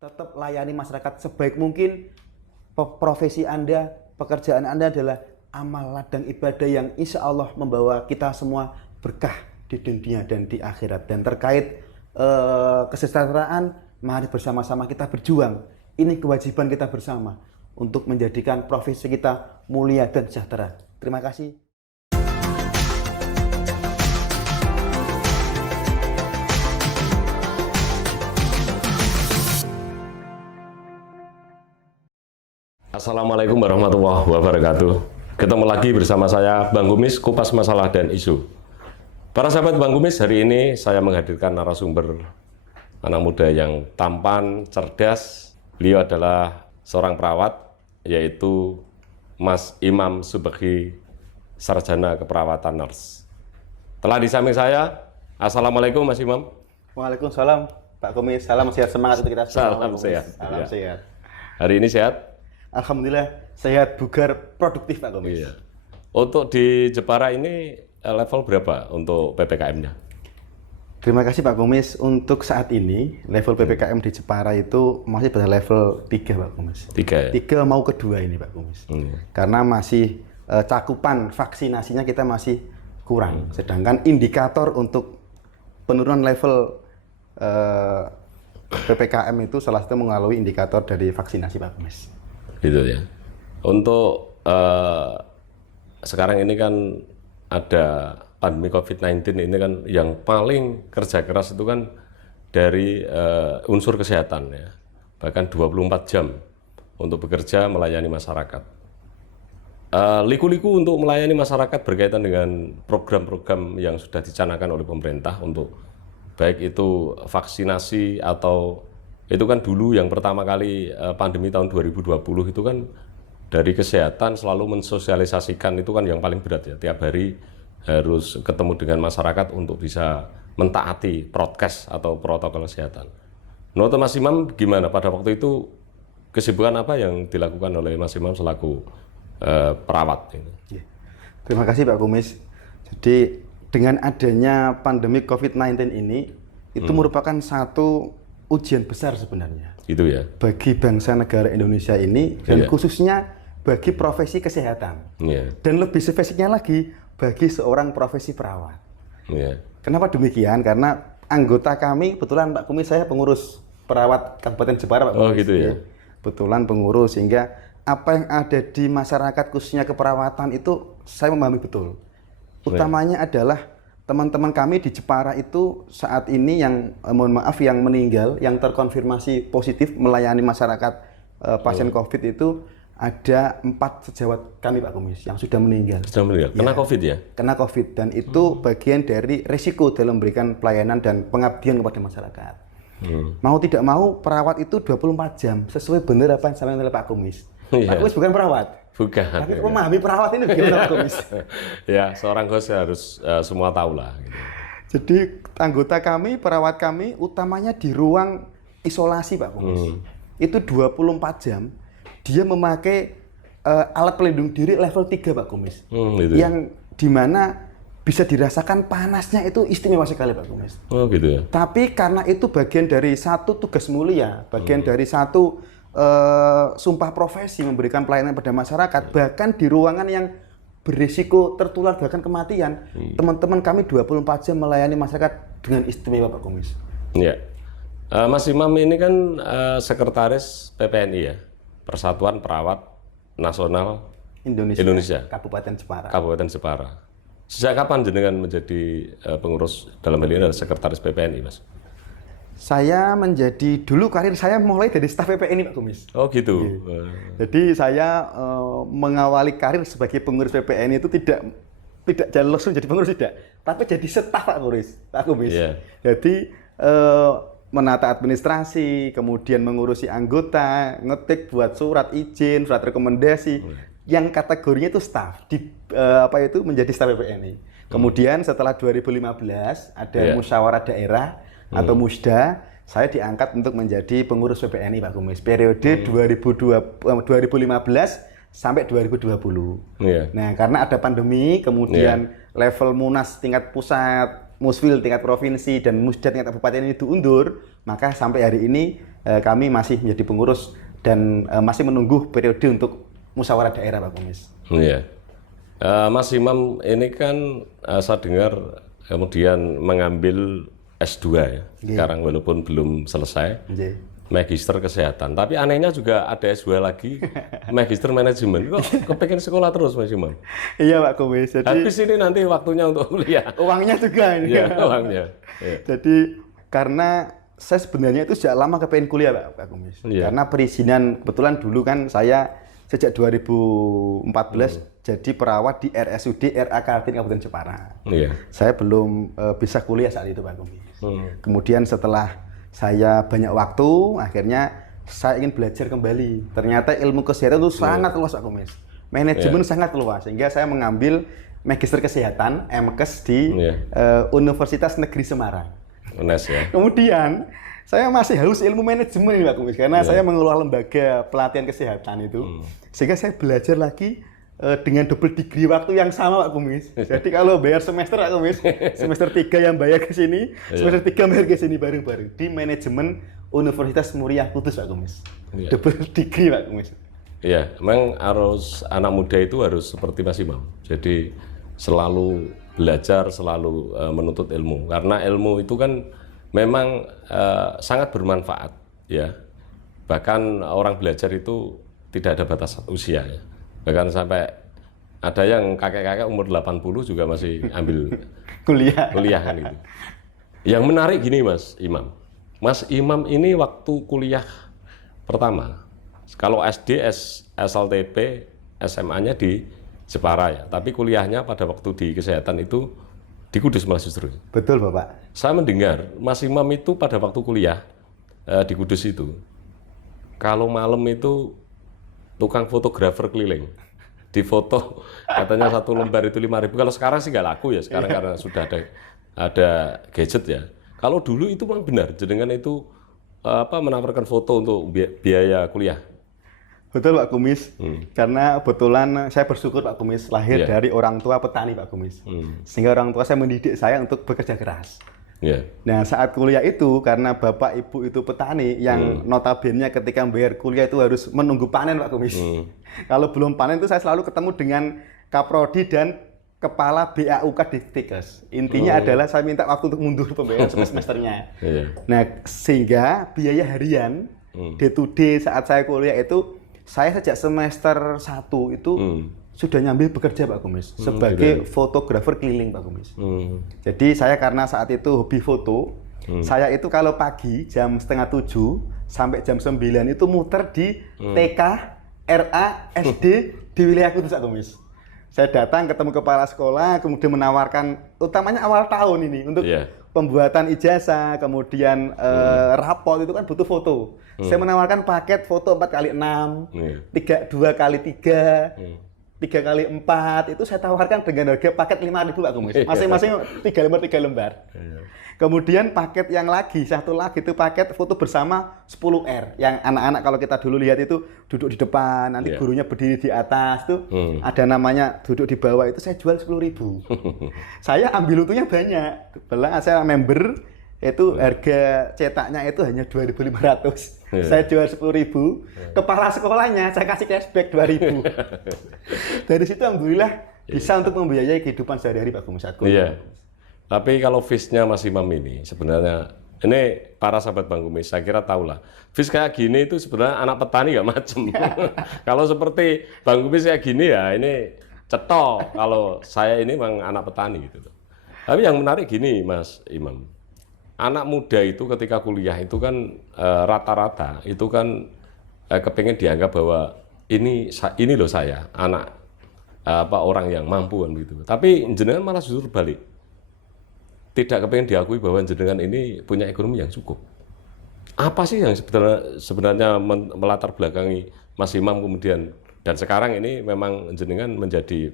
tetap layani masyarakat sebaik mungkin. Profesi Anda, pekerjaan Anda adalah amal ladang ibadah yang insya Allah membawa kita semua berkah di dunia dan di akhirat. Dan terkait kesejahteraan, mari bersama-sama kita berjuang. Ini kewajiban kita bersama untuk menjadikan profesi kita mulia dan sejahtera. Terima kasih. Assalamualaikum warahmatullahi wabarakatuh. Ketemu lagi bersama saya, Bang Kumis, kupas masalah dan isu. Para sahabat Bang Kumis, hari ini saya menghadirkan narasumber anak muda yang tampan, cerdas. Beliau adalah seorang perawat, yaitu Mas Imam Subaghi, sarjana keperawatan nurse. Telah di samping saya, Assalamualaikum Mas Imam. Waalaikumsalam Pak Kumis, salam sehat semangat untuk kita semua. Salam sehat. Salam sehat. Hari ini sehat? Alhamdulillah sehat, bugar, produktif Pak Kumis. Iya. Untuk di Jepara ini level berapa untuk PPKM-nya? Terima kasih Pak Kumis. Untuk saat ini level PPKM di Jepara itu masih pada level 3 Pak Kumis. 3 ya? 3 mau kedua ini Pak Kumis. Karena masih cakupan vaksinasinya kita masih kurang. Sedangkan indikator untuk penurunan level PPKM itu salah satu melalui indikator dari vaksinasi Pak Kumis. Gitu ya. Untuk sekarang ini kan ada pandemi COVID-19 ini kan yang paling kerja keras itu kan dari unsur kesehatan ya. Bahkan 24 jam untuk bekerja melayani masyarakat. Liku-liku untuk melayani masyarakat berkaitan dengan program-program yang sudah dicanangkan oleh pemerintah untuk baik itu vaksinasi atau itu kan dulu yang pertama kali pandemi tahun 2020 itu kan dari kesehatan selalu mensosialisasikan itu kan yang paling berat ya. Tiap hari harus ketemu dengan masyarakat untuk bisa mentaati prokes atau protokol kesehatan. Menurut Mas Imam gimana pada waktu itu, kesibukan apa yang dilakukan oleh Mas Imam selaku perawat ini? Terima kasih Pak Kumis. Jadi dengan adanya pandemi COVID-19 ini itu merupakan satu ujian besar sebenarnya. Gitu ya. Bagi bangsa negara Indonesia ini dan khususnya bagi profesi kesehatan. Dan lebih spesifiknya lagi bagi seorang profesi perawat. Kenapa demikian? Karena anggota kami, kebetulan Pak Kumis, saya pengurus perawat Kabupaten Jepara Pak Kumis. Oh gitu ya. Kebetulan pengurus, sehingga apa yang ada di masyarakat khususnya keperawatan itu saya memahami betul. Utamanya adalah teman-teman kami di Jepara itu saat ini yang mohon maaf yang meninggal, yang terkonfirmasi positif melayani masyarakat pasien COVID itu ada 4 sejawat kami Pak Kumis yang sudah meninggal. Sudah meninggal? Kena COVID ya? Kena COVID, dan itu bagian dari risiko dalam memberikan pelayanan dan pengabdian kepada masyarakat. Mau tidak mau perawat itu 24 jam, sesuai benar apa yang disampaikan oleh Pak Kumis. Pak Kumis bukan perawat. Bukan. Tapi memahami perawat ini gimana Pak Kumis? Ya, seorang host harus semua tahu lah. Gitu. Jadi anggota kami, perawat kami, utamanya di ruang isolasi Pak Kumis. Itu 24 jam, dia memakai alat pelindung diri level 3 Pak Kumis. Gitu yang dimana bisa dirasakan panasnya itu istimewa sekali Pak Kumis. Oh gitu ya. Tapi karena itu bagian dari satu tugas mulia, bagian dari satu sumpah profesi memberikan pelayanan pada masyarakat, bahkan di ruangan yang berisiko tertular bahkan kematian, teman-teman kami 24 jam melayani masyarakat dengan istimewa Pak Kumis. Iya. Mas Imam ini kan sekretaris PPNI ya, Persatuan Perawat Nasional Indonesia. Kabupaten Jepara. Kabupaten Jepara. Sejak kapan jenengan menjadi pengurus dalam hal ini adalah sekretaris PPNI, Mas? Saya menjadi, dulu karir saya mulai dari staf PPNI Pak Kumis. Oh gitu. Jadi saya mengawali karir sebagai pengurus PPNI itu tidak jalan langsung jadi pengurus, tidak, tapi jadi staf Pak Kumis. Jadi menata administrasi, kemudian mengurusi anggota, ngetik buat surat izin, surat rekomendasi, yang kategorinya itu staf menjadi staf PPNI. Kemudian setelah 2015 ada musyawarah daerah atau Musda, saya diangkat untuk menjadi pengurus PPNI Pak Kumis periode 2015 sampai 2020. Nah, karena ada pandemi, kemudian level Munas tingkat pusat Muswil tingkat provinsi dan Musda tingkat kabupaten ini diundur, maka sampai hari ini kami masih menjadi pengurus dan masih menunggu periode untuk musyawarah daerah, Pak Kumis. Iya. Mas Imam ini kan saya dengar kemudian mengambil S2 ya. Sekarang walaupun belum selesai. Magister kesehatan. Tapi anehnya juga ada S2 lagi, magister manajemen. Kok kepengen sekolah terus, Mas Imam? Iya, Pak Kumis. Jadi habis ini nanti waktunya untuk kuliah. Uangnya juga ini. Iya, uangnya. Iya. Jadi karena saya sebenarnya itu sejak lama kepengen kuliah, Pak Kumis. Iya. Karena perizinan, kebetulan dulu kan saya sejak 2014 jadi perawat di RSUD RA Kartini Kabupaten Jepara. Iya. Saya belum bisa kuliah saat itu, Pak Kumis. Kemudian setelah saya banyak waktu, akhirnya saya ingin belajar kembali. Ternyata ilmu kesehatan itu sangat luas, Pak Kumis. Manajemen sangat luas, sehingga saya mengambil Magister Kesehatan, MKes di Universitas Negeri Semarang. UNES ya. Kemudian saya masih haus ilmu manajemen ini, Pak Kumis, karena saya mengelola lembaga pelatihan kesehatan itu. Sehingga saya belajar lagi dengan double degree waktu yang sama, Pak Kumis. Jadi kalau bayar semester, Pak Kumis, semester 3 yang bayar ke sini, semester 3 bayar ke sini bareng-bareng di manajemen Universitas Muria Kudus, Pak Kumis. Double degree, Pak Kumis. Iya, memang harus anak muda itu harus seperti Mas Imam. Jadi selalu belajar, selalu menuntut ilmu. Karena ilmu itu kan memang sangat bermanfaat, ya. Bahkan orang belajar itu tidak ada batas usia, ya. Bahkan sampai ada yang kakek-kakek umur 80 juga masih ambil kuliah kan itu. Yang menarik gini, Mas Imam. Mas Imam ini waktu kuliah pertama, kalau SD, SLTP, SMA-nya di Jepara ya, tapi kuliahnya pada waktu di kesehatan itu di Kudus malah justru. Betul, Bapak. Saya mendengar Mas Imam itu pada waktu kuliah di Kudus itu, kalau malam itu tukang fotografer keliling, di foto katanya satu lembar itu 5.000. Kalau sekarang sih nggak laku ya, sekarang karena sudah ada gadget ya. Kalau dulu itu memang benar, jenengan itu menawarkan foto untuk biaya kuliah. Betul, Pak Kumis. Karena kebetulan saya bersyukur, Pak Kumis, lahir dari orang tua petani, Pak Kumis. Sehingga orang tua saya mendidik saya untuk bekerja keras. Nah, saat kuliah itu karena bapak ibu itu petani yang notabene ketika membayar kuliah itu harus menunggu panen, Pak Kumis. Kalau belum panen itu saya selalu ketemu dengan Kaprodi dan kepala BAUK Diktikes. Intinya adalah saya minta waktu untuk mundur pembayaran semesternya. Nah, sehingga biaya harian day to day saat saya kuliah itu saya sejak semester 1 itu sudah nyambil bekerja, Pak Kumis, sebagai fotografer keliling, Pak Kumis. Jadi saya karena saat itu hobi foto, saya itu kalau pagi jam 6:30 sampai jam 9 itu muter di TK, RA, SD di wilayah Kudus, Pak Kumis. Saya datang ketemu kepala sekolah, kemudian menawarkan, utamanya awal tahun ini, untuk pembuatan ijazah, kemudian rapor itu kan butuh foto. Saya menawarkan paket foto 4x6, 2x3, 3x4, itu saya tawarkan dengan harga paket 5.000, Pak Kumis. Masing-masing 3 lembar. Kemudian paket yang satu lagi itu paket foto bersama 10R. Yang anak-anak kalau kita dulu lihat itu duduk di depan, nanti gurunya berdiri di atas, tuh ada namanya duduk di bawah, itu saya jual 10.000. Saya ambil untungnya banyak. Belah saya member, itu harga cetaknya itu hanya 2.500. Saya jual 10.000. Kepala sekolahnya saya kasih cashback 2.000. Dari situ alhamdulillah bisa untuk membiayai kehidupan sehari-hari, Pak Kumis. Tapi kalau fish-nya Mas Imam ini sebenarnya, ini para sahabat Bang Kumis, saya kira tahu lah. Fish kayak gini itu sebenarnya anak petani nggak macem. Kalau seperti Bang Kumis kayak gini ya, ini cetok. Kalau saya ini memang anak petani gitu. Tapi yang menarik gini, Mas Imam. Anak muda itu ketika kuliah itu kan rata-rata itu kan kepengen dianggap bahwa ini loh saya, anak orang yang mampu kan gitu. Tapi jenengan malah justru balik. Tidak kepengen diakui bahwa jenengan ini punya ekonomi yang cukup. Apa sih yang sebenarnya melatar belakangi Mas Imam kemudian, dan sekarang ini memang jenengan menjadi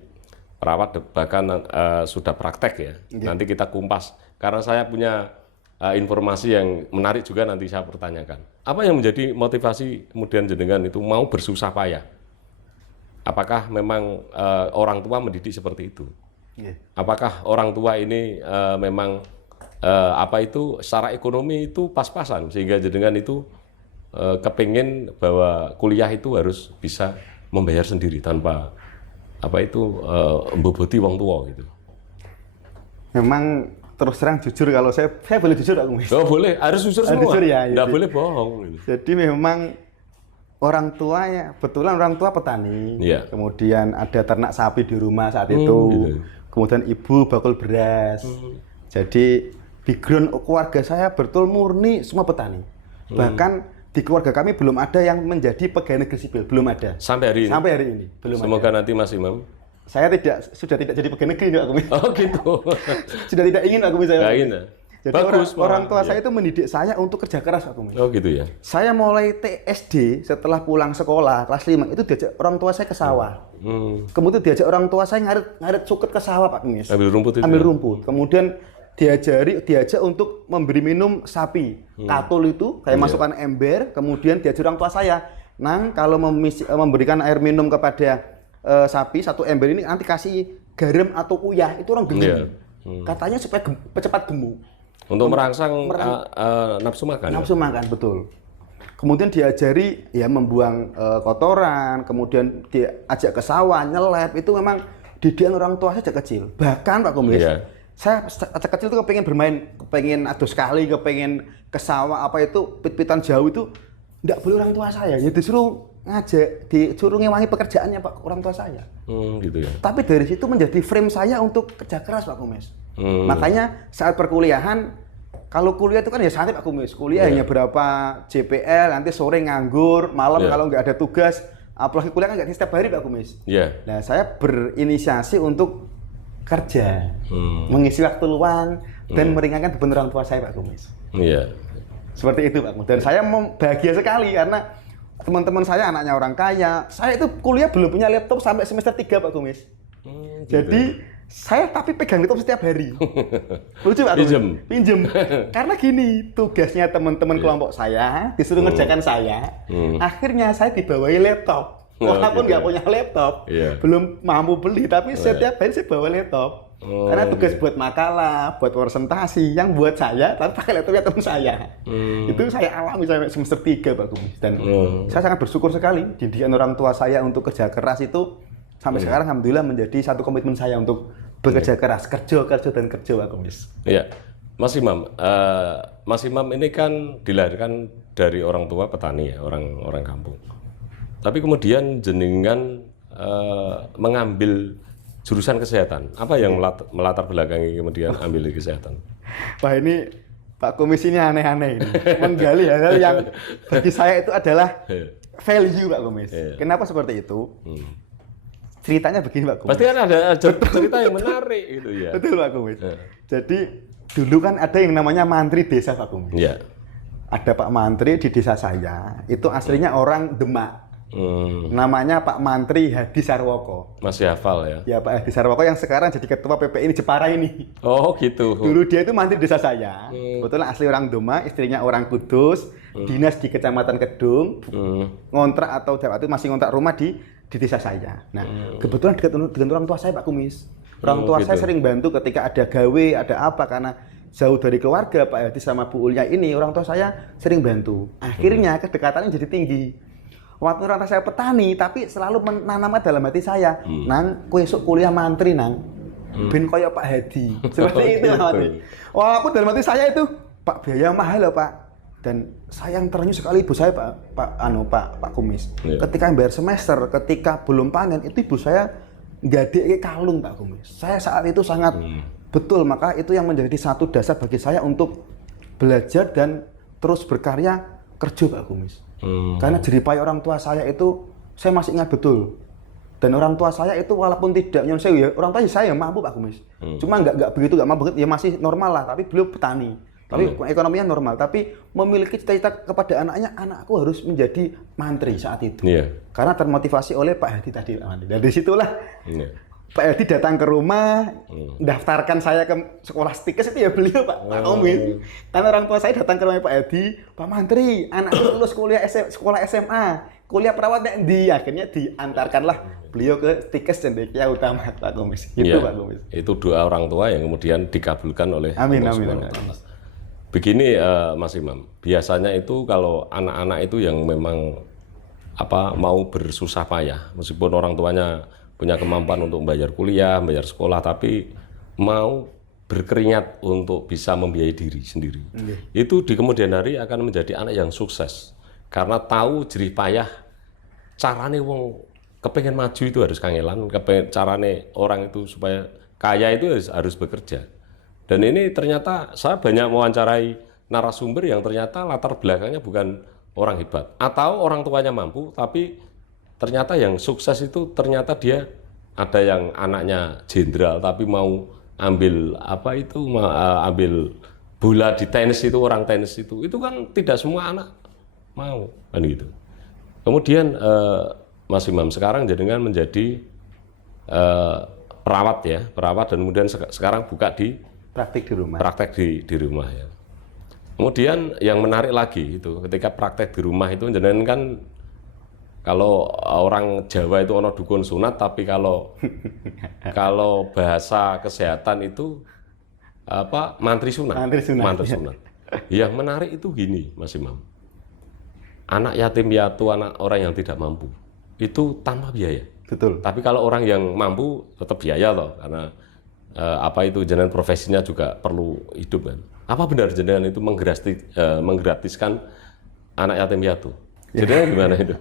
perawat bahkan sudah praktek ya. Nanti kita kumpas karena saya punya informasi yang menarik juga nanti saya pertanyakan. Apa yang menjadi motivasi kemudian jenengan itu mau bersusah payah? Apakah memang orang tua mendidik seperti itu? Apakah orang tua ini memang secara ekonomi itu pas-pasan, sehingga jenengan itu kepingin bahwa kuliah itu harus bisa membayar sendiri tanpa membeboti wong tua gitu. Memang terus terang jujur, kalau saya boleh jujur Pak Kumis. Oh boleh, harus jujur semua. Jujur ya. Nggak boleh bohong. Gitu. Jadi memang orang tua ya, betulan orang tua petani. Iya. Kemudian ada ternak sapi di rumah saat itu. Gitu. Kemudian ibu bakul beras. Jadi background keluarga saya betul murni semua petani. Bahkan di keluarga kami belum ada yang menjadi pegawai negeri sipil, belum ada. Sampai hari ini? Sampai hari ini, belum Semoga ada. nanti Mas Imam. Saya sudah tidak jadi pegawai negeri, Pak Kumis. Oh gitu. Sudah tidak ingin, Pak Kumis. Nggak ingin ya? Jadi Bagus, orang tua ya. saya itu mendidik saya untuk kerja keras, Pak Kumis. Oh gitu ya? Saya mulai TSD setelah pulang sekolah, kelas 5, itu diajak orang tua saya ke sawah. Kemudian diajak orang tua saya ngarit suket ke sawah, Pak Kumis. Ambil rumput itu? Ambil ya? rumput. Kemudian diajak untuk memberi minum sapi. Katul itu kayak masukkan ember, kemudian diajak orang tua saya, Nang, kalau memberikan air minum kepada sapi satu ember ini nanti kasih garam atau uyah, itu orang gemuk. Katanya supaya cepat gemuk. Untuk merangsang nafsu makan. Nafsu makan, betul. Kemudian diajari ya membuang kotoran, kemudian diajak ke sawah, nyelep, itu memang didikan orang tua saya sejak kecil. Bahkan Pak Kumis, saya sejak kecil tuh kepengen bermain, kepengen adu sekali, kepengen ke sawah, pit-pitan jauh itu enggak boleh orang tua saya. Ya disuruh disuruh ngewangi pekerjaannya Pak orang tua saya. Gitu ya. Tapi dari situ menjadi frame saya untuk kerja keras Pak Kumis. Makanya saat perkuliahan, kalau kuliah itu kan ya santai Pak Kumis. Kuliah hanya berapa JPL, nanti sore nganggur, malam kalau nggak ada tugas, apalagi kuliah kan nggak setiap hari Pak Kumis. Nah saya berinisiasi untuk kerja, mengisi waktu luang dan meringankan beban orang tua saya Pak Kumis. Seperti itu Pak Kumis. Dan saya bahagia sekali karena teman-teman saya anaknya orang kaya. Saya itu kuliah belum punya laptop sampai semester 3 Pak Kumis. Jadi saya tapi pegang laptop setiap hari. Lucu Pak Kumis. Pinjem. Karena gini, tugasnya teman-teman kelompok saya disuruh ngerjakan saya. Akhirnya saya dibawahi laptop. Walaupun nggak punya laptop, belum mampu beli, tapi setiap hari saya bawa laptop. Karena tugas buat makalah, buat presentasi, yang buat saya, tapi pakai laptopnya teman saya. Itu saya alami sampai semester 3 Pak Kumis. Dan saya sangat bersyukur sekali, didikan orang tua saya untuk kerja keras itu, sampai sekarang Alhamdulillah menjadi satu komitmen saya untuk bekerja keras, kerja dan kerja Pak Kumis. Iya, Mas Imam ini kan dilahirkan dari orang tua petani ya, orang kampung. Tapi kemudian jenengan mengambil jurusan kesehatan. Apa yang melatar belakangi kemudian ambil kesehatan? Wah ini Pak Kumis ini aneh-aneh ini. Menggali hal-hal yang bagi saya itu adalah value Pak Kumis. Kenapa seperti itu? Ceritanya begini Pak Kumis. Pasti kan ada cerita yang menarik gitu ya. Betul Pak Kumis. Jadi dulu kan ada yang namanya mantri desa Pak Kumis. Ada Pak Mantri di desa saya. Itu aslinya orang Demak. Namanya Pak Mantri Hadi Sarwoko. Masih hafal ya? Ya Pak Hadi Sarwoko yang sekarang jadi ketua PPI Jepara ini. Oh gitu. Dulu dia itu mantri desa saya. Kebetulan asli orang Demak, istrinya orang Kudus, dinas di Kecamatan Kedung, ngontrak atau itu masih ngontrak rumah di desa saya. Nah kebetulan dengan orang tua saya Pak Kumis. Orang tua saya sering bantu ketika ada gawe, ada apa, karena jauh dari keluarga Pak Hadi sama Bu Ulya ini, orang tua saya sering bantu. Akhirnya kedekatannya jadi tinggi. Waktu orang tua saya petani, tapi selalu menanam dalam hati saya, Nang, kowe esuk kuliah mantri Nang, ben koyo Pak Hadi. Seperti itu Mantri. Walaupun dalam hati saya itu, Pak biaya mahal loh Pak. Dan saya yang terenyuh sekali ibu saya Pak Kumis. Ketika bayar semester, ketika belum panen, itu ibu saya nggak kalung Pak Kumis. Saya saat itu sangat betul, maka itu yang menjadi satu dasar bagi saya untuk belajar dan terus berkarya kerja Pak Kumis. Karena jeripaya orang tua saya itu saya masih ingat betul. Dan orang tua saya itu walaupun tidak nyon sewu ya, orang tua saya mampu Pak Kumis. Cuma nggak begitu, nggak mampu, ya masih normal lah, tapi beliau petani. Tapi ekonominya normal, tapi memiliki cita-cita kepada anaknya, anakku harus menjadi mantri saat itu. Karena termotivasi oleh Pak Hadi tadi. Dari situlah Pak Edi datang ke rumah, daftarkan saya ke sekolah stikes itu ya beliau Pak Komis. Karena orang tua saya datang ke rumah Pak Edi, Pak Mantri, anak lulus kuliah sekolah SMA, kuliah perawat di, akhirnya diantarkanlah beliau ke stikes Cendekia Utama Pak Komis. Gitu Pak Komis. Itu doa orang tua yang kemudian dikabulkan oleh Amin. Begini Mas Imam, biasanya itu kalau anak-anak itu yang memang mau bersusah payah, meskipun orang tuanya punya kemampuan untuk membayar kuliah, membayar sekolah, tapi mau berkeringat untuk bisa membiayai diri sendiri. Itu di kemudian hari akan menjadi anak yang sukses. Karena tahu jerih payah, carane wong kepengen maju itu harus kangelan, carane orang itu supaya kaya itu harus bekerja. Dan ini ternyata saya banyak mewawancarai narasumber yang ternyata latar belakangnya bukan orang hebat. Atau orang tuanya mampu, tapi ternyata yang sukses itu ternyata dia ada yang anaknya jenderal tapi mau ambil ambil bola di tenis itu, orang tenis itu kan tidak semua anak mau kan gitu. Kemudian Mas Imam sekarang jenengan menjadi perawat dan kemudian sekarang buka di praktek di rumah ya. Kemudian yang menarik lagi itu ketika praktek di rumah itu jenengan kan, kalau orang Jawa itu ono dukun sunat, tapi kalau bahasa kesehatan itu mantri sunat. Yang menarik itu gini, Mas Imam. Anak yatim piatu, anak orang yang tidak mampu, itu tanpa biaya. Betul. Tapi kalau orang yang mampu tetap biaya loh, karena jenengan profesinya juga perlu hidup kan. Apa benar jenengan itu menggratiskan anak yatim piatu? Jadi gimana itu?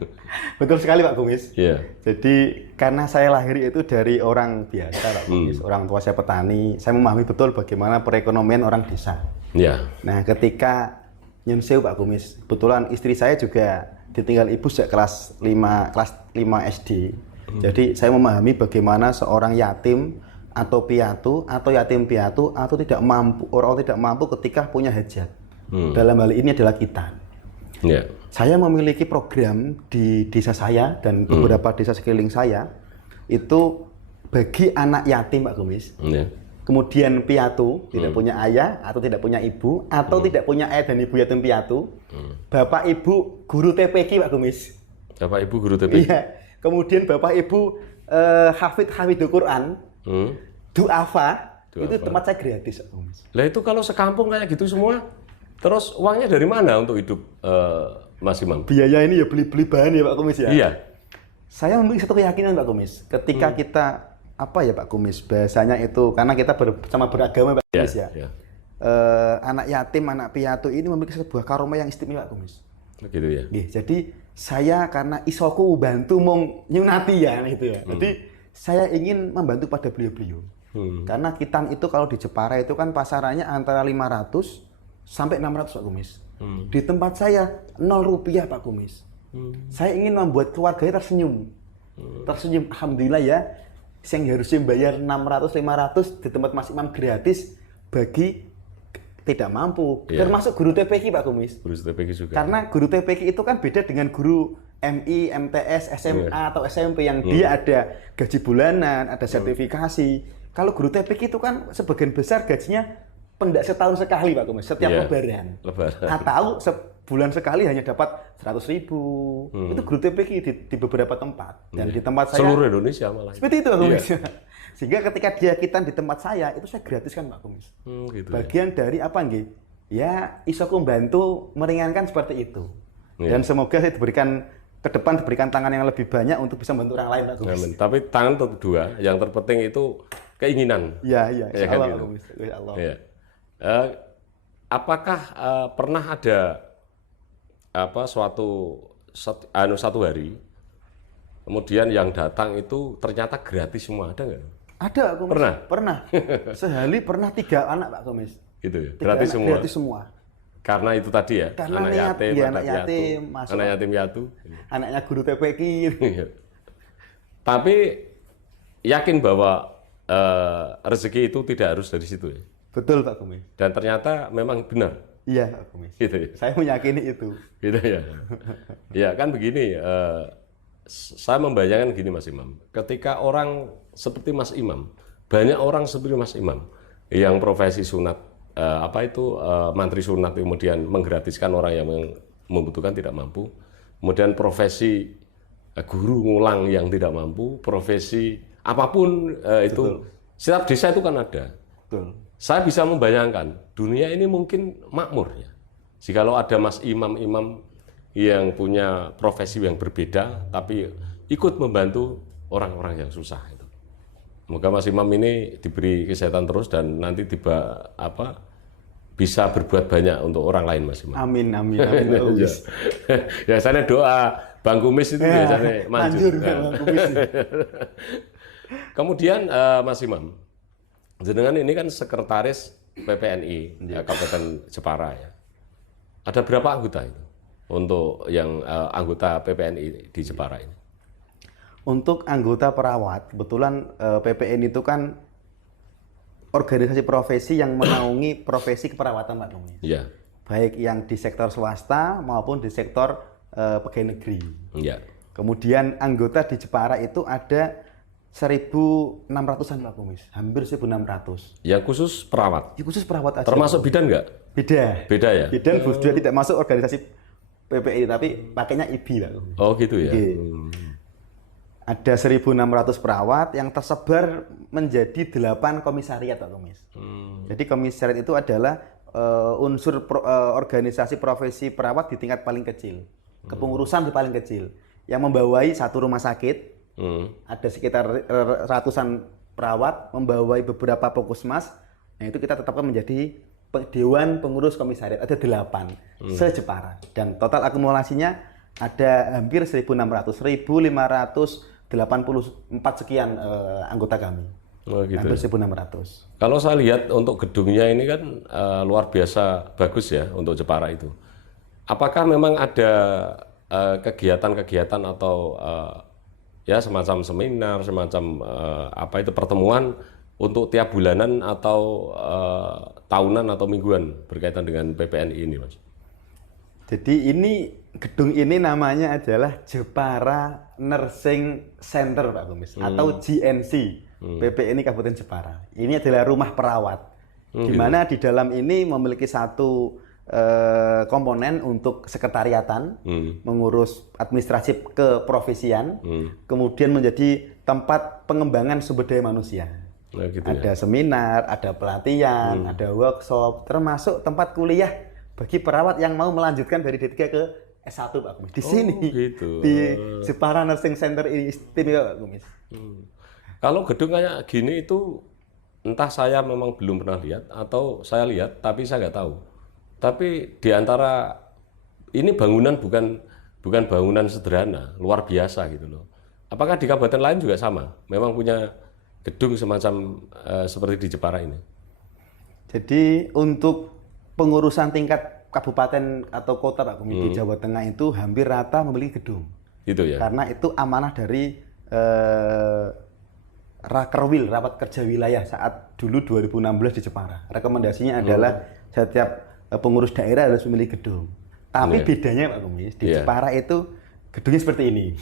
Betul sekali Pak Kumis. Yeah. Jadi karena saya lahir itu dari orang biasa Pak Kumis. Orang tua saya petani, saya memahami betul bagaimana perekonomian orang desa. Yeah. Nah ketika nyunseu Pak Kumis, kebetulan istri saya juga ditinggal ibu sejak kelas 5 SD. Jadi saya memahami bagaimana seorang yatim atau piatu atau yatim piatu atau tidak mampu, orang tidak mampu ketika punya hajat. Dalam hal ini adalah kita. Yeah. Saya memiliki program di desa saya dan beberapa desa sekeliling saya itu bagi anak yatim Pak Kumis. Yeah. Kemudian piatu, tidak punya ayah atau tidak punya ibu atau tidak punya ayah dan ibu yatim piatu. Bapak ibu guru TPQ Pak Kumis. Bapak ibu guru TPQ. Iya. Kemudian bapak ibu hafidul Quran. Duafa. Itu tempat saya gratis Pak Kumis. Lah itu kalau sekampung kayak gitu semua, terus uangnya dari mana untuk hidup Mas Imam? Biaya ini ya beli bahan ya Pak Kumis ya? Iya. Saya memiliki satu keyakinan Pak Kumis. Ketika kita, Pak Kumis, bahasanya itu, karena kita sama beragama Pak Kumis ya. Anak yatim, anak piatu ini memiliki sebuah karoma yang istimewa Pak Kumis. Gitu ya? Jadi saya karena isoku bantu mong nyunati ya gitu ya. Jadi saya ingin membantu pada beliau-beliau. Karena kitan itu kalau di Jepara itu kan pasarannya antara 500 sampai 600 Pak Kumis. Di tempat saya 0 rupiah Pak Kumis. Saya ingin membuat keluarganya tersenyum. Tersenyum, alhamdulillah ya. Yang harusnya bayar 600-500 di tempat Mas Imam gratis bagi tidak mampu. Termasuk guru TPQ Pak Kumis. Guru TPQ juga. Karena guru TPQ itu kan beda dengan guru MI, MTS, SMA atau SMP yang dia ada gaji bulanan, ada sertifikasi. Kalau guru TPQ itu kan sebagian besar gajinya pendak setahun sekali Pak Kumis, setiap lebaran. Atau sebulan sekali hanya dapat 100.000. Itu guru TPQ di beberapa tempat. Dan di tempat saya seluruh Indonesia malah. Seperti itu Pak Kumis. Sehingga ketika dia kitan di tempat saya, itu saya gratiskan Pak Kumis. Gitu bagian dari apa nggih? Ya, isoku membantu meringankan seperti itu. Dan semoga saya ke depan diberikan tangan yang lebih banyak untuk bisa membantu orang lain Pak Kumis. Amin. Tapi tangan tentu dua, yang terpenting itu keinginan. Iya, insyaallah gitu. Pak Kumis. Insyaallah. Ya. Apakah pernah ada satu hari kemudian yang datang itu ternyata gratis semua, ada nggak? Ada Pak Kumis. Pernah. Sehari pernah 3 anak Pak Kumis. Gitu ya. Gratis semua. Gratis semua. Karena itu tadi ya. Karena anak yatim, anak yatim, anak yatim piatu. Anaknya guru TPQ. Tapi yakin bahwa rezeki itu tidak harus dari situ ya. Betul Pak Kumis. Dan ternyata memang benar. Iya Pak Kumis. Gitu ya. Saya meyakini itu. Gitu ya. Ya kan begini, saya membayangkan gini Mas Imam, ketika orang seperti Mas Imam, banyak orang seperti Mas Imam yang profesi sunat, mantri sunat, kemudian menggratiskan orang yang membutuhkan tidak mampu, kemudian profesi guru ngulang yang tidak mampu, profesi apapun itu, setiap desa itu kan ada. Betul. Saya bisa membayangkan dunia ini mungkin makmur ya. Jikalau ada Mas imam-imam yang punya profesi yang berbeda, tapi ikut membantu orang-orang yang susah itu. Semoga Mas Imam ini diberi kesehatan terus dan nanti bisa berbuat banyak untuk orang lain, Mas Imam. Amin, amin, amin. Biasanya doa Bang Kumis itu biasanya manjur. Bang Kumis. Kemudian Mas Imam, jenengan ini kan sekretaris PPNI Kabupaten Jepara ya. Ada berapa anggota itu untuk yang anggota PPNI di Jepara ini? Untuk anggota perawat, kebetulan PPNI itu kan organisasi profesi yang menaungi profesi keperawatan, Pak Kumis. Iya. Baik yang di sektor swasta maupun di sektor pegawai negeri. Iya. Kemudian anggota di Jepara itu ada 1.600-an Pak Kumis, hampir 1.600. Yang khusus perawat? Ya, khusus perawat aja. Termasuk bidan nggak? Beda. Beda ya? Bidan juga tidak masuk organisasi PPI, tapi pakainya IBI Pak Kumis. Oh gitu ya? Ada 1.600 perawat yang tersebar menjadi 8 komisariat Pak Kumis. Jadi komisariat itu adalah unsur organisasi profesi perawat di tingkat paling kecil. Kepengurusan di paling kecil. Yang membawahi satu rumah sakit. Ada sekitar ratusan perawat, membawai beberapa puskesmas. Nah itu kita tetapkan menjadi Dewan Pengurus Komisariat, ada 8 se-Jepara. Dan total akumulasinya ada hampir 1.600, 1.584 sekian anggota kami. Oh, gitu. Hampir 1.600. Kalau saya lihat untuk gedungnya ini kan luar biasa bagus ya untuk Jepara itu. Apakah memang ada kegiatan-kegiatan atau ya semacam seminar, semacam pertemuan untuk tiap bulanan atau tahunan atau mingguan berkaitan dengan PPNI ini, Mas? Jadi gedung ini namanya adalah Jepara Nursing Center, Pak Kumis, atau GNC, PPNI Kabupaten Jepara. Ini adalah rumah perawat, di mana di dalam ini memiliki satu komponen untuk sekretariatan, mengurus administrasi keprofesian, kemudian menjadi tempat pengembangan sumber daya manusia. Nah, gitu ada seminar, ada pelatihan, ada workshop, termasuk tempat kuliah bagi perawat yang mau melanjutkan dari D3 ke S1, Pak Kumis. Di sini, gitu. di Jepara Nursing Center ini istimewa, Pak Kumis. Kalau gedung kayak gini itu, entah saya memang belum pernah lihat, atau saya lihat, tapi saya nggak tahu. Tapi di antara ini bangunan bukan bangunan sederhana, luar biasa gitu loh. Apakah di kabupaten lain juga sama? Memang punya gedung semacam seperti di Jepara ini? Jadi untuk pengurusan tingkat kabupaten atau kota, Pak Kumis, di Jawa Tengah itu hampir rata memiliki gedung. Gitu ya? Karena itu amanah dari Rakerwil, Rapat Kerja Wilayah saat dulu 2016 di Jepara. Rekomendasinya adalah setiap pengurus daerah harus memiliki gedung. Tapi bedanya Pak Kumis, di Jepara itu gedungnya seperti ini.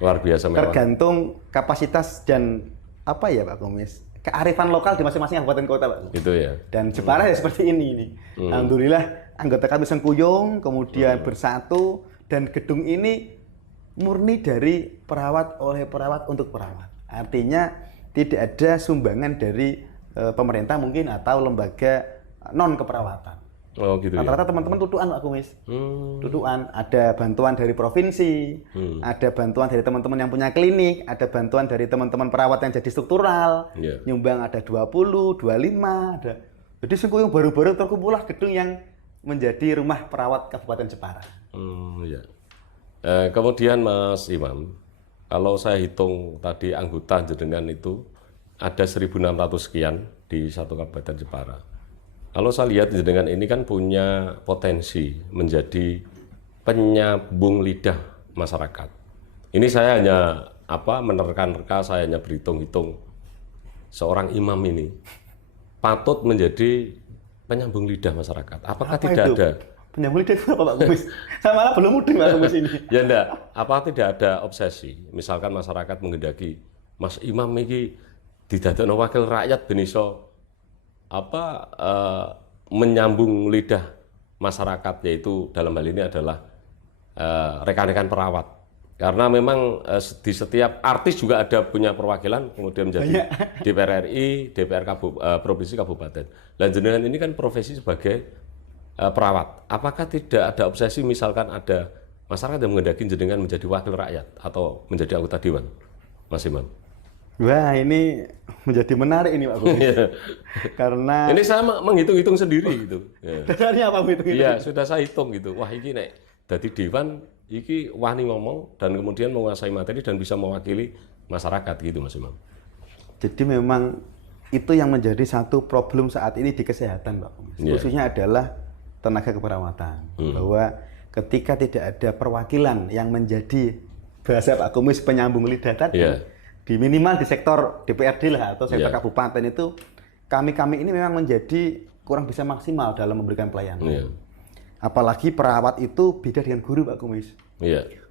Luar biasa memang. Tergantung kapasitas dan Pak Kumis, kearifan lokal di masing-masing kabupaten kota, Pak. Itu ya. Dan Jepara ya seperti ini. Alhamdulillah anggota kami sengkuyung, kemudian bersatu, dan gedung ini murni dari perawat oleh perawat untuk perawat. Artinya tidak ada sumbangan dari pemerintah mungkin atau lembaga non keperawatan. Oh gitu. Rata-rata teman-teman tutuan, Pak Kumis. Tutuan, ada bantuan dari provinsi, ada bantuan dari teman-teman yang punya klinik, ada bantuan dari teman-teman perawat yang jadi struktural, nyumbang ada 20, 25, ada. Jadi sengkuyung baru-baru terkumpullah gedung yang menjadi rumah perawat Kabupaten Jepara. Kemudian Mas Imam, kalau saya hitung tadi anggota jenengan itu ada 1.600 sekian di satu Kabupaten Jepara. Kalau saya lihat jenengan ini kan punya potensi menjadi penyambung lidah masyarakat. Ini saya hanya menerka-nerka, saya hanya berhitung-hitung. Seorang imam ini patut menjadi penyambung lidah masyarakat. Apakah tidak ada penyambung lidah itu apa Pak Kumis? Saya malah belum mudeng Pak Kumis ini. Ya enggak, apa tidak ada obsesi? Misalkan masyarakat menghendaki Mas Imam ini didadekno wakil rakyat ben iso menyambung lidah masyarakat, yaitu dalam hal ini adalah rekan-rekan perawat. Karena memang di setiap artis juga ada punya perwakilan, kemudian menjadi DPR RI, DPR Provinsi Kabupaten. Dan jenengan ini kan profesi sebagai perawat. Apakah tidak ada obsesi misalkan ada masyarakat yang menghendaki jenengan menjadi wakil rakyat atau menjadi anggota dewan, Mas Imam? Wah, ini menjadi menarik ini Pak Kumis. Karena ini saya menghitung-hitung sendiri gitu. Dasarnya apa itu? Iya, sudah saya hitung gitu. Wah, ini nek dadi dewan iki wani ngomong dan kemudian menguasai materi dan bisa mewakili masyarakat gitu, Mas Imam. Jadi memang itu yang menjadi satu problem saat ini di kesehatan, Pak Kumis. Khususnya adalah tenaga keperawatan. Bahwa ketika tidak ada perwakilan yang menjadi bahasa Pak Kumis penyambung lidah tadi, di minimal di sektor DPRD lah atau sektor kabupaten itu kami ini memang menjadi kurang bisa maksimal dalam memberikan pelayanan. Apalagi perawat itu beda dengan guru Pak Kumis.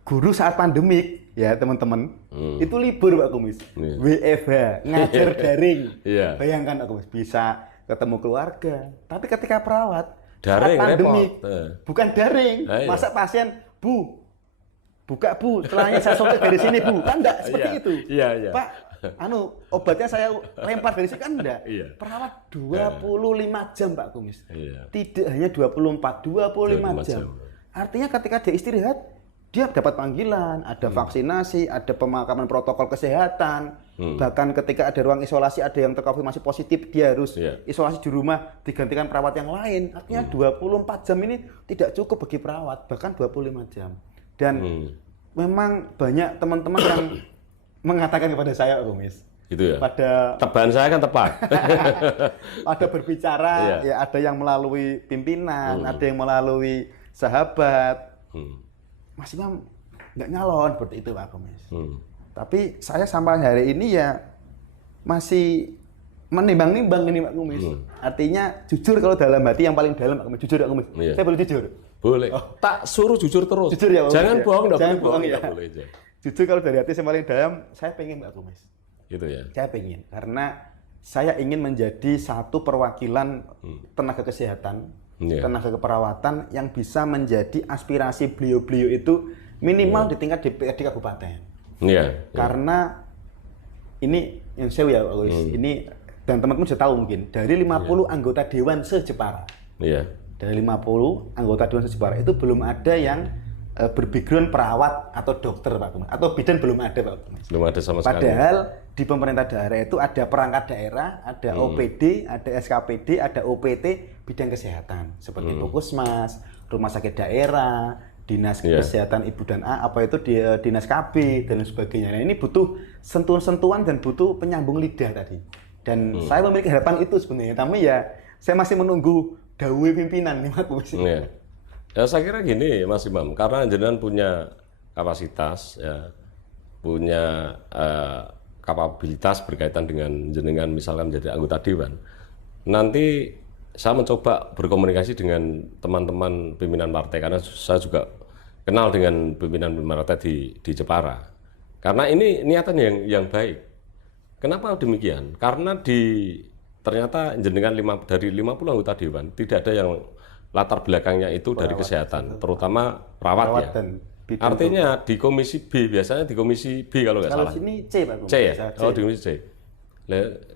Guru saat pandemik ya teman-teman itu libur Pak Kumis. WFH, ngajar daring. Bayangkan Pak Kumis bisa ketemu keluarga. Tapi ketika perawat daring, saat pandemik bukan daring. Masa pasien, Bu, buka Bu, setelahnya saya suntik dari sini Bu, kan enggak seperti itu. Pak, obatnya saya lempar dari sini kan enggak. Perawat 25 jam Pak Kumis. Tidak hanya 25 jam. Artinya ketika dia istirahat, dia dapat panggilan, ada vaksinasi, ada pemakaman protokol kesehatan. Bahkan ketika ada ruang isolasi, ada yang terkonfirmasi positif, dia harus isolasi di rumah, digantikan perawat yang lain. Artinya 24 jam ini tidak cukup bagi perawat, bahkan 25 jam. Dan memang banyak teman-teman yang mengatakan kepada saya, Kumis. Gitu ya. Pada tebaan saya kan tepat. Ada berbicara, ya ada yang melalui pimpinan, ada yang melalui sahabat. Mas Imam nggak nyalon seperti itu Pak Kumis. Tapi saya sampai hari ini ya masih menimbang-nimbang ini Pak Kumis. Artinya jujur kalau dalam hati yang paling dalam Pak Kumis. Jujur Pak Kumis. Saya boleh jujur? Boleh. Tak suruh jujur terus. Jujur ya Pak Kumis. Jangan bohong, jangan bohong ya. Boleh aja. Jujur kalau dari hati yang paling dalam, saya pengen Pak Kumis. Gitu ya. Saya pengen karena saya ingin menjadi satu perwakilan tenaga kesehatan, tenaga keperawatan yang bisa menjadi aspirasi beliau-beliau itu minimal di tingkat DPRD kabupaten. Karena ini yang saya ya Pak Kumis, ini dan teman-teman sudah tahu mungkin dari 50 anggota dewan se-Jepara. Dari 50 anggota dewan se-Jepara itu belum ada yang berbackground perawat atau dokter Pak Kumis, atau bidan belum ada Pak Kumis. Belum ada sama sekali. Padahal di pemerintah daerah itu ada perangkat daerah, ada OPD, ada SKPD, ada OPT bidang kesehatan seperti Puskesmas, rumah sakit daerah, dinas kesehatan ibu dan apa itu dinas KB dan sebagainya. Nah, ini butuh sentuhan-sentuhan dan butuh penyambung lidah tadi. Dan saya memiliki harapan itu sebenarnya, tapi ya saya masih menunggu dawuh pimpinan nih Pak Kumis. Ya saya kira gini Mas Imam, karena jenengan punya kapasitas, ya, punya kapabilitas berkaitan dengan jenengan misalkan menjadi anggota dewan. Nanti saya mencoba berkomunikasi dengan teman-teman pimpinan partai karena saya juga kenal dengan pimpinan partai di Jepara. Karena ini niatan yang baik. Kenapa demikian? Karena ternyata jenengan dari 50 anggota dewan tidak ada yang latar belakangnya itu perawat, dari kesehatan, terutama perawat ya. Artinya di komisi B, biasanya di komisi B kalau nggak salah. Kalau sini C Pak. C ya? Oh di komisi C.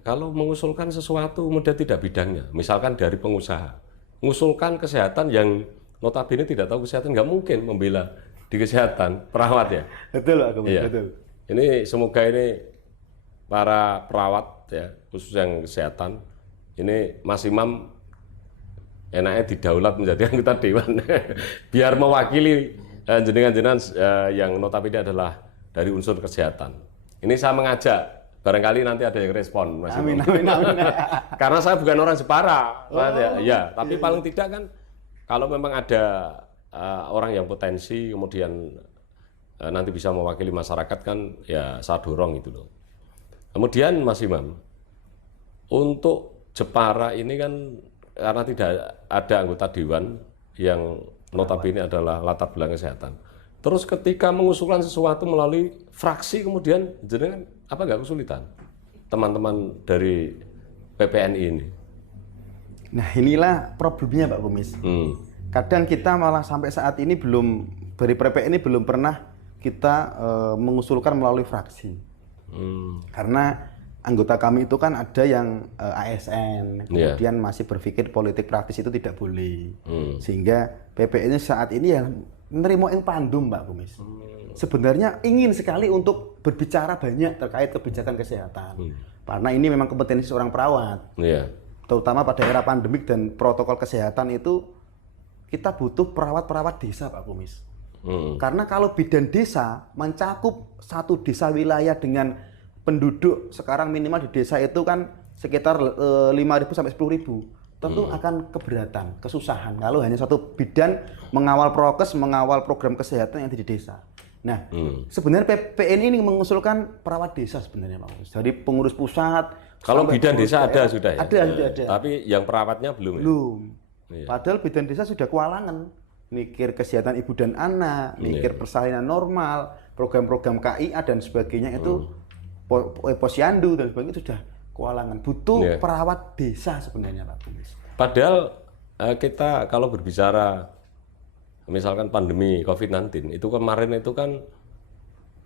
Kalau mengusulkan sesuatu kemudian tidak bidangnya, misalkan dari pengusaha, mengusulkan kesehatan yang notabene tidak tahu kesehatan, nggak mungkin membela di kesehatan, perawat ya. Betul Pak, betul. Ini semoga ini para perawat ya, khusus yang kesehatan, ini Mas Imam enaknya didaulat menjadi anggota dewan biar mewakili jenengan-jenengan yang notabene adalah dari unsur kesehatan. Ini saya mengajak, barangkali nanti ada yang respon Mas. Amin. Karena saya bukan orang Jepara, tapi paling tidak kan kalau memang ada orang yang potensi kemudian nanti bisa mewakili masyarakat kan ya saya dorong itu loh. Kemudian Mas Imam, untuk Jepara ini kan karena tidak ada anggota dewan yang notabene adalah latar belakang kesehatan. Terus ketika mengusulkan sesuatu melalui fraksi kemudian jenengan apa nggak kesulitan teman-teman dari PPNI ini? Nah inilah problemnya Pak Kumis. Kadang kita malah sampai saat ini belum, dari PPNI belum pernah kita mengusulkan melalui fraksi. Karena anggota kami itu kan ada yang ASN, kemudian masih berpikir politik praktis itu tidak boleh. Sehingga PPNI saat ini ya menerima yang pandum Pak Kumis. Sebenarnya ingin sekali untuk berbicara banyak terkait kebijakan kesehatan. Karena ini memang kompetensi seorang perawat. Terutama pada era pandemik dan protokol kesehatan itu kita butuh perawat-perawat desa Pak Kumis. Karena kalau bidan desa mencakup satu desa wilayah dengan penduduk sekarang minimal di desa itu kan sekitar 5.000 sampai 10.000. Tentu akan keberatan, kesusahan kalau hanya satu bidan mengawal prokes, mengawal program kesehatan yang ada di desa. Nah, sebenarnya PPNI ini mengusulkan perawat desa sebenarnya Pak Kumis. Dari pengurus pusat. Kalau bidan desa ada sudah ya? Ada. Tapi yang perawatnya belum. Belum. Padahal bidan desa sudah kewalahan. Mikir kesehatan ibu dan anak, mikir persalinan normal, program-program KIA dan sebagainya itu posyandu dan sebagainya itu sudah kewalahan. Butuh perawat desa sebenarnya Pak Kumis. Padahal kita kalau berbicara misalkan pandemi COVID-19 itu kemarin itu kan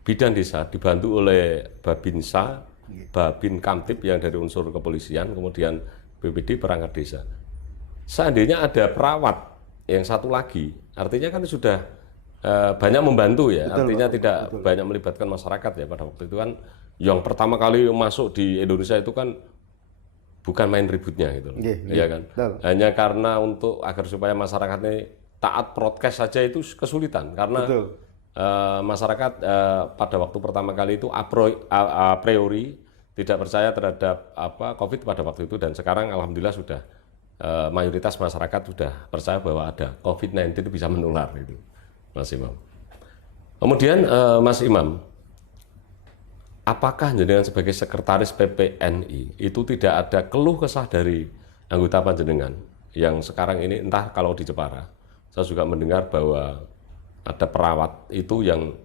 bidan desa dibantu oleh Babinsa, Babin Kamtib yang dari unsur kepolisian, kemudian BPD perangkat desa. Seandainya ada perawat yang satu lagi, artinya kan sudah banyak membantu ya, artinya tidak banyak melibatkan masyarakat ya pada waktu itu kan. Yang pertama kali masuk di Indonesia itu kan bukan main ributnya gitu, ya kan? Hanya karena untuk agar supaya masyarakat ini taat prokes saja itu kesulitan karena masyarakat pada waktu pertama kali itu a priori tidak percaya terhadap COVID pada waktu itu, dan sekarang alhamdulillah sudah mayoritas masyarakat sudah percaya bahwa ada COVID-19 itu bisa menular itu, Mas Imam. Kemudian Mas Imam, apakah jenengan sebagai sekretaris PPNI itu tidak ada keluh kesah dari anggota panjenengan yang sekarang ini, entah kalau di Jepara, saya juga mendengar bahwa ada perawat itu yang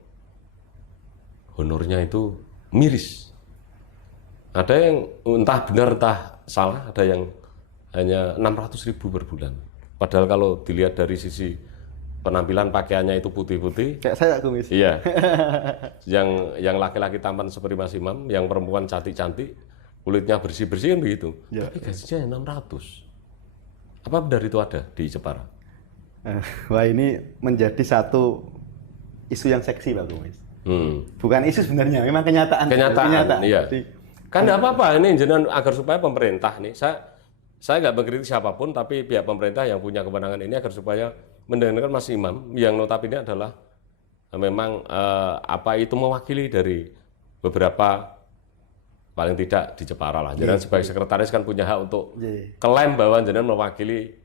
honornya itu miris. Ada yang entah benar entah salah, ada yang hanya 600.000 per bulan. Padahal kalau dilihat dari sisi penampilan pakaiannya itu putih-putih. Kayak saya Kumis. Iya. yang laki-laki tampan seperti Mas Imam, yang perempuan cantik-cantik, kulitnya bersih-bersih kan begitu. Tapi gajinya 600. Apa benar itu ada di Jepara? Wah, ini menjadi satu isu yang seksi Pak Kumis. Bukan isu sebenarnya, memang kenyataan. Kenyataan. Iya. Kan tidak apa-apa ini jenengan agar supaya pemerintah nih, saya nggak mengkritik siapapun, tapi pihak pemerintah yang punya kewenangan ini agar supaya mendengarkan Mas Imam yang notabene adalah memang itu mewakili dari beberapa, paling tidak di Jepara lah. Jenengan sebagai sekretaris kan punya hak untuk klaim bahwa jenengan mewakili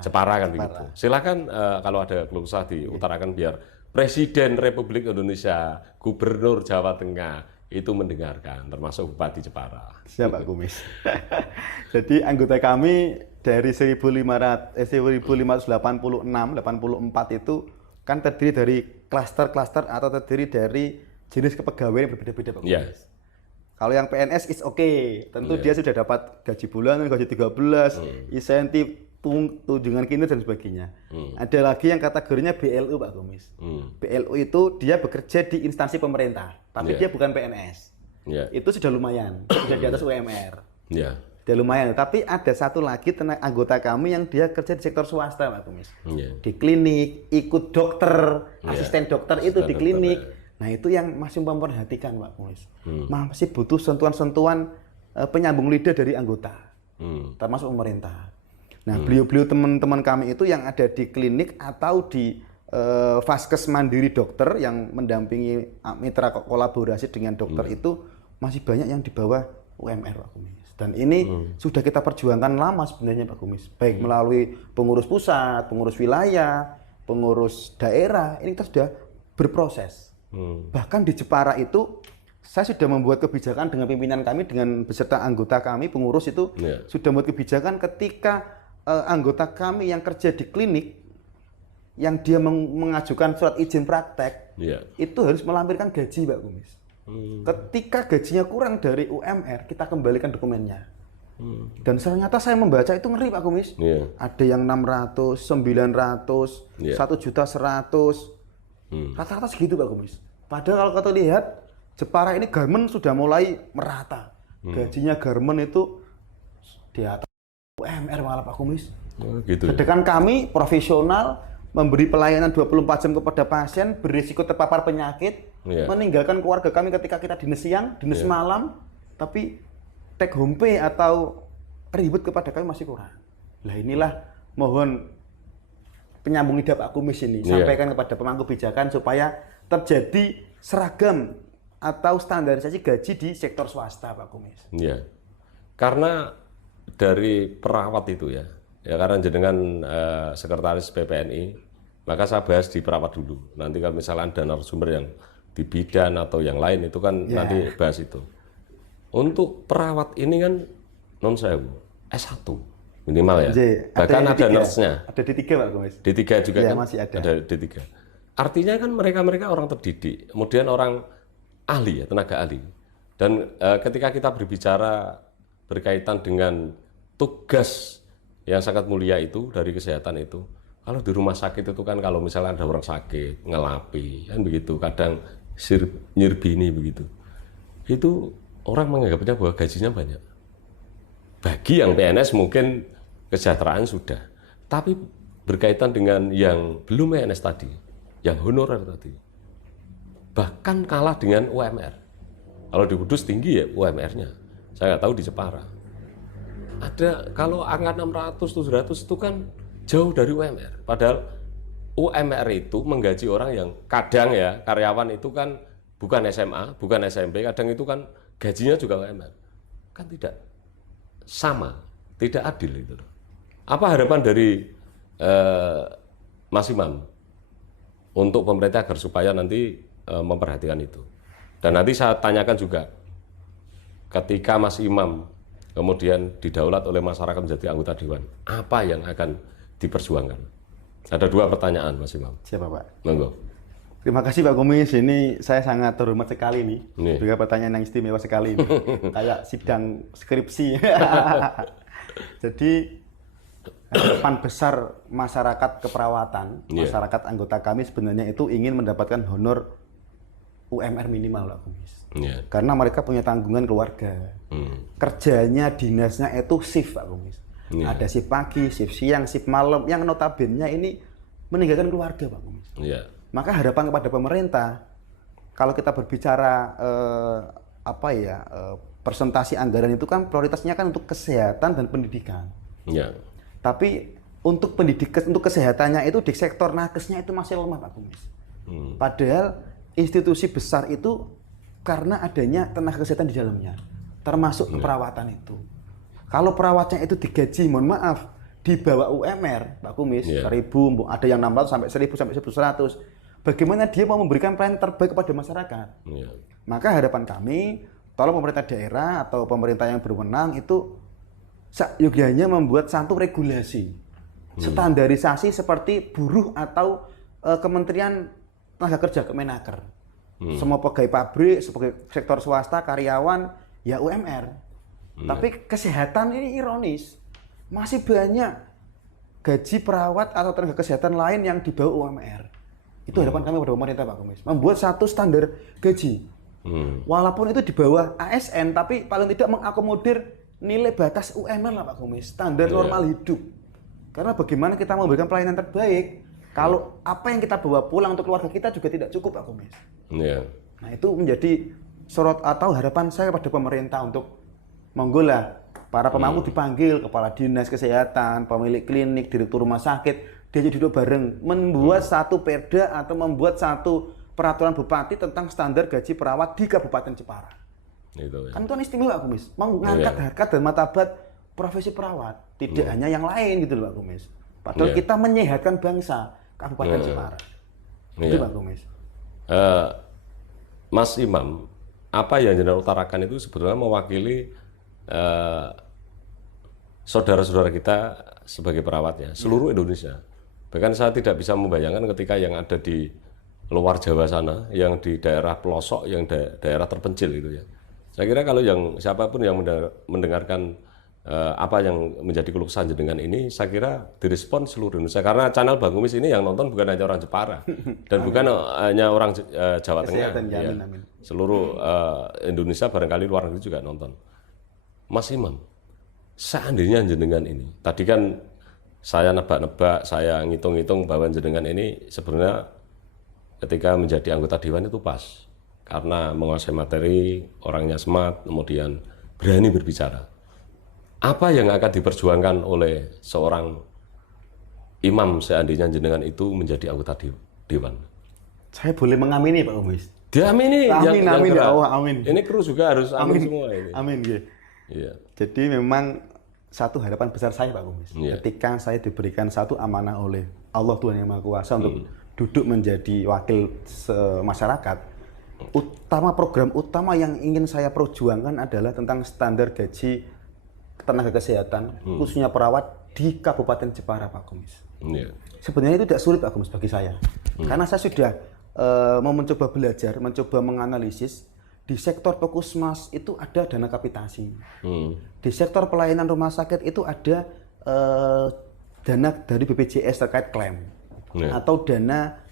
Jepara kan begitu. Silakan kalau ada keluh kesah diutarakan biar Presiden Republik Indonesia, Gubernur Jawa Tengah itu mendengarkan, termasuk Bupati Jepara. Siap Pak Kumis. Jadi anggota kami dari 1586, 84 itu kan terdiri dari klaster-klaster atau terdiri dari jenis kepegawaian yang berbeda-beda Pak Kumis. Kalau yang PNS is okay, tentu dia sudah dapat gaji bulanan, gaji 13, insentif, tunjangan kinerja dan sebagainya. Ada lagi yang kategorinya BLU Pak Kumis. BLU itu dia bekerja di instansi pemerintah, tapi dia bukan PNS. Itu sudah lumayan, sudah di atas UMR. Sudah lumayan. Tapi ada satu lagi anggota kami yang dia kerja di sektor swasta Pak Kumis. Di klinik, ikut dokter, asisten dokter itu di klinik. Nah itu yang masih memperhatikan Pak Kumis. Masih butuh sentuhan-sentuhan penyambung lidah dari anggota, termasuk pemerintah. Nah, beliau-beliau teman-teman kami itu yang ada di klinik atau di vaskes mandiri dokter yang mendampingi mitra kolaborasi dengan dokter itu masih banyak yang di bawah UMR Pak Kumis. Dan ini sudah kita perjuangkan lama sebenarnya Pak Kumis. Baik melalui pengurus pusat, pengurus wilayah, pengurus daerah, ini kita sudah berproses. Bahkan di Jepara itu saya sudah membuat kebijakan dengan pimpinan kami, dengan beserta anggota kami, pengurus itu sudah membuat kebijakan ketika anggota kami yang kerja di klinik yang dia mengajukan surat izin praktek, itu harus melampirkan gaji, Pak Kumis. Ketika gajinya kurang dari UMR, kita kembalikan dokumennya. Dan ternyata saya membaca itu ngeri, Pak Kumis. Ada yang 600, 900, 1.100.000. Rata-rata segitu, Pak Kumis. Padahal kalau kita lihat, Jepara ini garmen sudah mulai merata. Gajinya garmen itu di atas UMR malah, Pak Kumis. Gitu. Sedangkan kami profesional, memberi pelayanan 24 jam kepada pasien, berisiko terpapar penyakit, meninggalkan keluarga kami ketika kita dinas siang, dinas malam, tapi take home pay atau ribet kepada kami masih kurang. Nah inilah mohon penyambung lidah Pak Kumis ini, sampaikan kepada pemangku kebijakan supaya terjadi seragam atau standarisasi gaji di sektor swasta, Pak Kumis. Iya, karena dari perawat itu ya karena jenengan sekretaris PPNI, maka saya bahas di perawat dulu. Nanti kalau misalnya ada narasumber yang di bidan atau yang lain itu kan nanti bahas itu. Untuk perawat ini kan non sewu S1 minimal ya. Bahkan ada nurse-nya. Ada D3, Pak Kumis. D3 juga kan? Masih ada. Ada D3. Artinya kan mereka orang terdidik, kemudian orang ahli ya, tenaga ahli. Dan ketika kita berbicara berkaitan dengan tugas yang sangat mulia itu dari kesehatan itu, kalau di rumah sakit itu kan kalau misalnya ada orang sakit, ngelapi, kan begitu, kadang nyirbini begitu. Itu orang menganggapnya bahwa gajinya banyak. Bagi yang PNS mungkin kesejahteraan sudah, tapi berkaitan dengan yang belum PNS tadi, yang honorer tadi, bahkan kalah dengan UMR. Kalau di Kudus tinggi ya UMR-nya, saya nggak tahu di Jepara. Ada kalau angka 600, 700 itu kan jauh dari UMR. Padahal UMR itu menggaji orang yang kadang ya karyawan itu kan bukan SMA, bukan SMP, kadang itu kan gajinya juga UMR. Kan tidak sama, tidak adil itu. Apa harapan dari Mas Imam untuk pemerintah agar supaya nanti memperhatikan itu? Dan nanti saya tanyakan juga, ketika Mas Imam kemudian didaulat oleh masyarakat menjadi anggota dewan, apa yang akan diperjuangkan? Ada 2 pertanyaan, Mas Imam. Siapa, Pak? Monggo. Terima kasih, Pak Kumis. Ini saya sangat terhormat sekali nih. Juga pertanyaan yang istimewa sekali. Kayak sidang skripsi. Jadi harapan besar masyarakat keperawatan, masyarakat anggota kami sebenarnya itu ingin mendapatkan honor UMR minimal, Pak Kumis. Karena mereka punya tanggungan keluarga. Kerjanya dinasnya itu shift, Pak Kumis. Ada shift pagi, shift siang, shift malam, yang notabene ini meninggalkan keluarga, Pak Kumis. Maka harapan kepada pemerintah, kalau kita berbicara presentasi anggaran itu kan prioritasnya kan untuk kesehatan dan pendidikan. Tapi untuk pendidikan, untuk kesehatannya itu di sektor nakesnya itu masih lemah, Pak Kumis. Padahal institusi besar itu karena adanya tenaga kesehatan di dalamnya, termasuk keperawatan itu. Kalau perawatnya itu digaji, mohon maaf, di bawah UMR, Pak Kumis, 1.000, ada yang 600 sampai 1.000 sampai 1.100. Bagaimana dia mau memberikan pelayanan terbaik kepada masyarakat? Maka harapan kami, tolong pemerintah daerah atau pemerintah yang berwenang itu seyogyanya membuat satu regulasi, standarisasi seperti buruh atau Kementerian Tenaga Kerja, Kemenaker. Semua pegawai pabrik, sebagai sektor swasta, karyawan, ya UMR. Tapi kesehatan ini ironis, masih banyak gaji perawat atau tenaga kesehatan lain yang di bawah UMR. Itu harapan kami pada pemerintah, Pak Kumis. Membuat satu standar gaji. Walaupun itu di bawah ASN, tapi paling tidak mengakomodir nilai batas UMR lah, Pak Kumis. Standar normal hidup. Karena bagaimana kita memberikan pelayanan terbaik, kalau apa yang kita bawa pulang untuk keluarga kita juga tidak cukup, Pak Kumis. Nah itu menjadi sorot atau harapan saya pada pemerintah untuk monggolah para pemangku dipanggil, kepala dinas kesehatan, pemilik klinik, direktur rumah sakit, dia duduk bareng membuat satu perda atau membuat satu peraturan bupati tentang standar gaji perawat di Kabupaten Jepara. Kan itu kan istimewa, Pak Kumis, mengangkat harkat dan martabat profesi perawat, tidak hanya yang lain gitu loh, Pak Kumis. Padahal kita menyehatkan bangsa Kabupaten Jepara. Itu, Pak Kumis. Mas Imam, apa yang Jenderal utarakan itu sebetulnya mewakili saudara-saudara kita sebagai perawatnya seluruh Indonesia, Bahkan saya tidak bisa membayangkan ketika yang ada di luar Jawa sana, yang di daerah pelosok, yang daerah terpencil itu ya. Saya kira kalau yang siapapun yang mendengarkan apa yang menjadi keluh kesah jenengan ini, saya kira direspon seluruh Indonesia. Karena channel Bang Kumis ini yang nonton bukan hanya orang Jepara dan bukan hanya orang Jawa Tengah. Ya. Seluruh Indonesia barangkali luar negeri juga nonton. Mas Imam, seandainya jenengan ini, tadi kan saya nebak-nebak, saya ngitung-ngitung bahwa jenengan ini sebenarnya ketika menjadi anggota dewan itu pas. Karena menguasai materi, orangnya smart, kemudian berani berbicara. Apa yang akan diperjuangkan oleh seorang imam seandainya jenengan itu menjadi anggota dewan? Saya boleh mengamini Pak Kumis? Diamini. Amin, amin, ya Allah, amin. Ini kru juga harus amin semua ini. Amin, ya. Iya. Jadi memang satu harapan besar saya Pak Kumis, ketika saya diberikan satu amanah oleh Allah Tuhan Yang Maha Kuasa untuk duduk menjadi wakil masyarakat, program utama yang ingin saya perjuangkan adalah tentang standar gaji tenaga kesehatan, khususnya perawat di Kabupaten Jepara Pak Kumis. Sebenarnya itu tidak sulit Pak Kumis bagi saya, karena saya sudah mau mencoba belajar, mencoba menganalisis. Di sektor puskesmas itu ada dana kapitasi. Di sektor pelayanan rumah sakit itu ada dana dari BPJS terkait klaim. Atau dana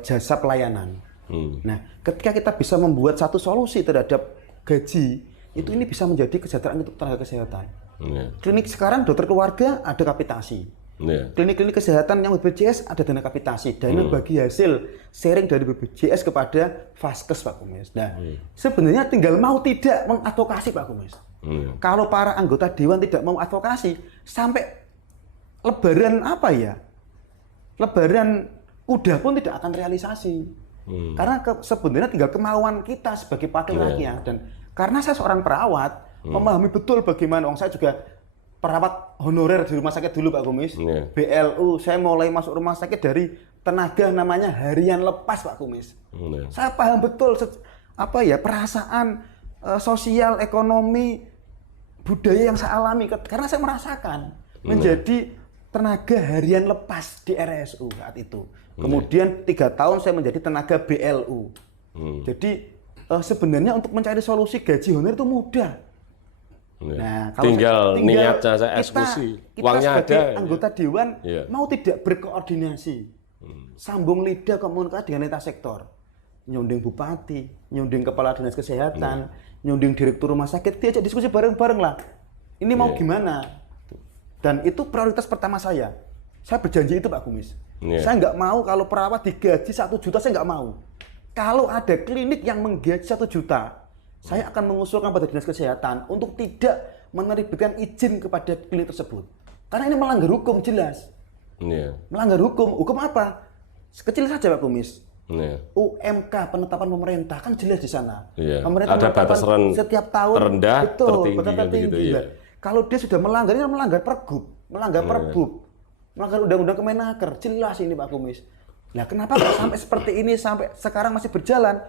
jasa pelayanan. Nah, ketika kita bisa membuat satu solusi terhadap gaji, itu ini bisa menjadi kesejahteraan untuk tenaga kesehatan. Klinik sekarang dokter keluarga ada kapitasi. Klinik-klinik kesehatan yang BPJS ada dana kapitasi, dana bagi hasil sharing dari BPJS kepada Vaskes Pak Kumis. Nah, sebenarnya tinggal mau tidak mengadvokasi Pak Kumis. Kalau para anggota dewan tidak mau advokasi, sampai lebaran apa ya? Lebaran kuda pun tidak akan realisasi. Karena sebenarnya tinggal kemauan kita sebagai wakil rakyat. Dan karena saya seorang perawat, memahami betul bagaimana, saya juga perawat honorer di rumah sakit dulu Pak Kumis, BLU, saya mulai masuk rumah sakit dari tenaga namanya harian lepas Pak Kumis. Saya paham betul perasaan sosial, ekonomi, budaya yang saya alami karena saya merasakan menjadi tenaga harian lepas di RSU saat itu. Kemudian 3 tahun saya menjadi tenaga BLU. Jadi sebenarnya untuk mencari solusi gaji honorer itu mudah. Nah, tinggal niatnya saya eksekusi, uangnya ada. Anggota dewan mau tidak berkoordinasi, sambung lidah komunikasi dengan lintas sektor, nyunding bupati, nyunding kepala dinas kesehatan, nyunding direktur rumah sakit, diajak diskusi bareng-bareng lah. Ini mau gimana? Dan itu prioritas pertama saya. Saya berjanji itu Pak Kumis. Saya nggak mau kalau perawat digaji 1 juta, saya nggak mau. Kalau ada klinik yang menggaji 1 juta, saya akan mengusulkan pada dinas kesehatan untuk tidak menerbitkan izin kepada klinik tersebut. Karena ini melanggar hukum jelas. Melanggar hukum. Hukum apa? Kecil saja Pak Kumis. UMK penetapan pemerintah kan jelas di sana. Pemerintah ada batas setiap tahun terendah, tertinggi gitu. Kalau dia sudah melanggar, ini melanggar Pergub, melanggar Perbub, melanggar Undang-Undang Kemenaker. Jelas ini Pak Kumis. Nah, kenapa sampai seperti ini sampai sekarang masih berjalan?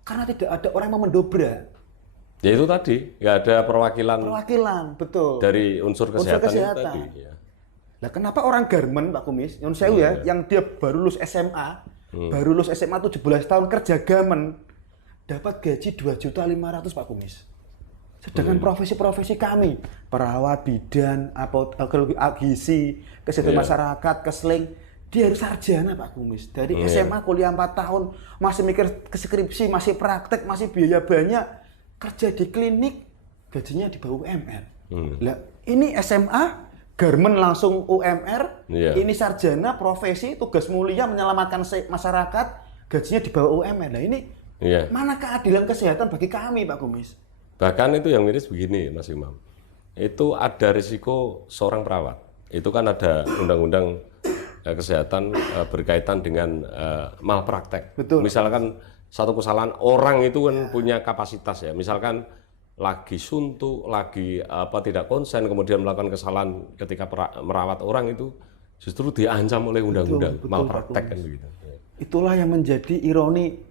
Karena tidak ada orang yang mendobrak. Ya itu tadi, nggak ada perwakilan betul. Dari unsur kesehatan. Itu tadi. Nah, kenapa orang Garmen, Pak Kumis, yang dia baru lulus SMA, baru lulus SMA 17 tahun kerja gamen, dapat gaji 2.500.000 Pak Kumis. Sedangkan profesi-profesi kami, perawat, bidan, gizi, kesehatan masyarakat, kesling, dia harus sarjana Pak Kumis. Dari SMA kuliah 4 tahun, masih mikir ke skripsi, masih praktek, masih biaya banyak, kerja di klinik, gajinya di bawah UMR. Lah, ini SMA, Garmen langsung UMR, ini sarjana, profesi, tugas mulia menyelamatkan masyarakat, gajinya di bawah UMR. Nah ini, mana keadilan kesehatan bagi kami Pak Kumis? Bahkan itu yang miris begini Mas Imam, itu ada risiko seorang perawat. Itu kan ada undang-undang kesehatan berkaitan dengan malpraktek. Betul. Misalkan satu kesalahan orang itu kan punya kapasitas ya. Misalkan lagi suntuk, lagi tidak konsen, kemudian melakukan kesalahan ketika merawat orang itu justru diancam oleh undang-undang malpraktek kan begitu. Itulah yang menjadi ironi,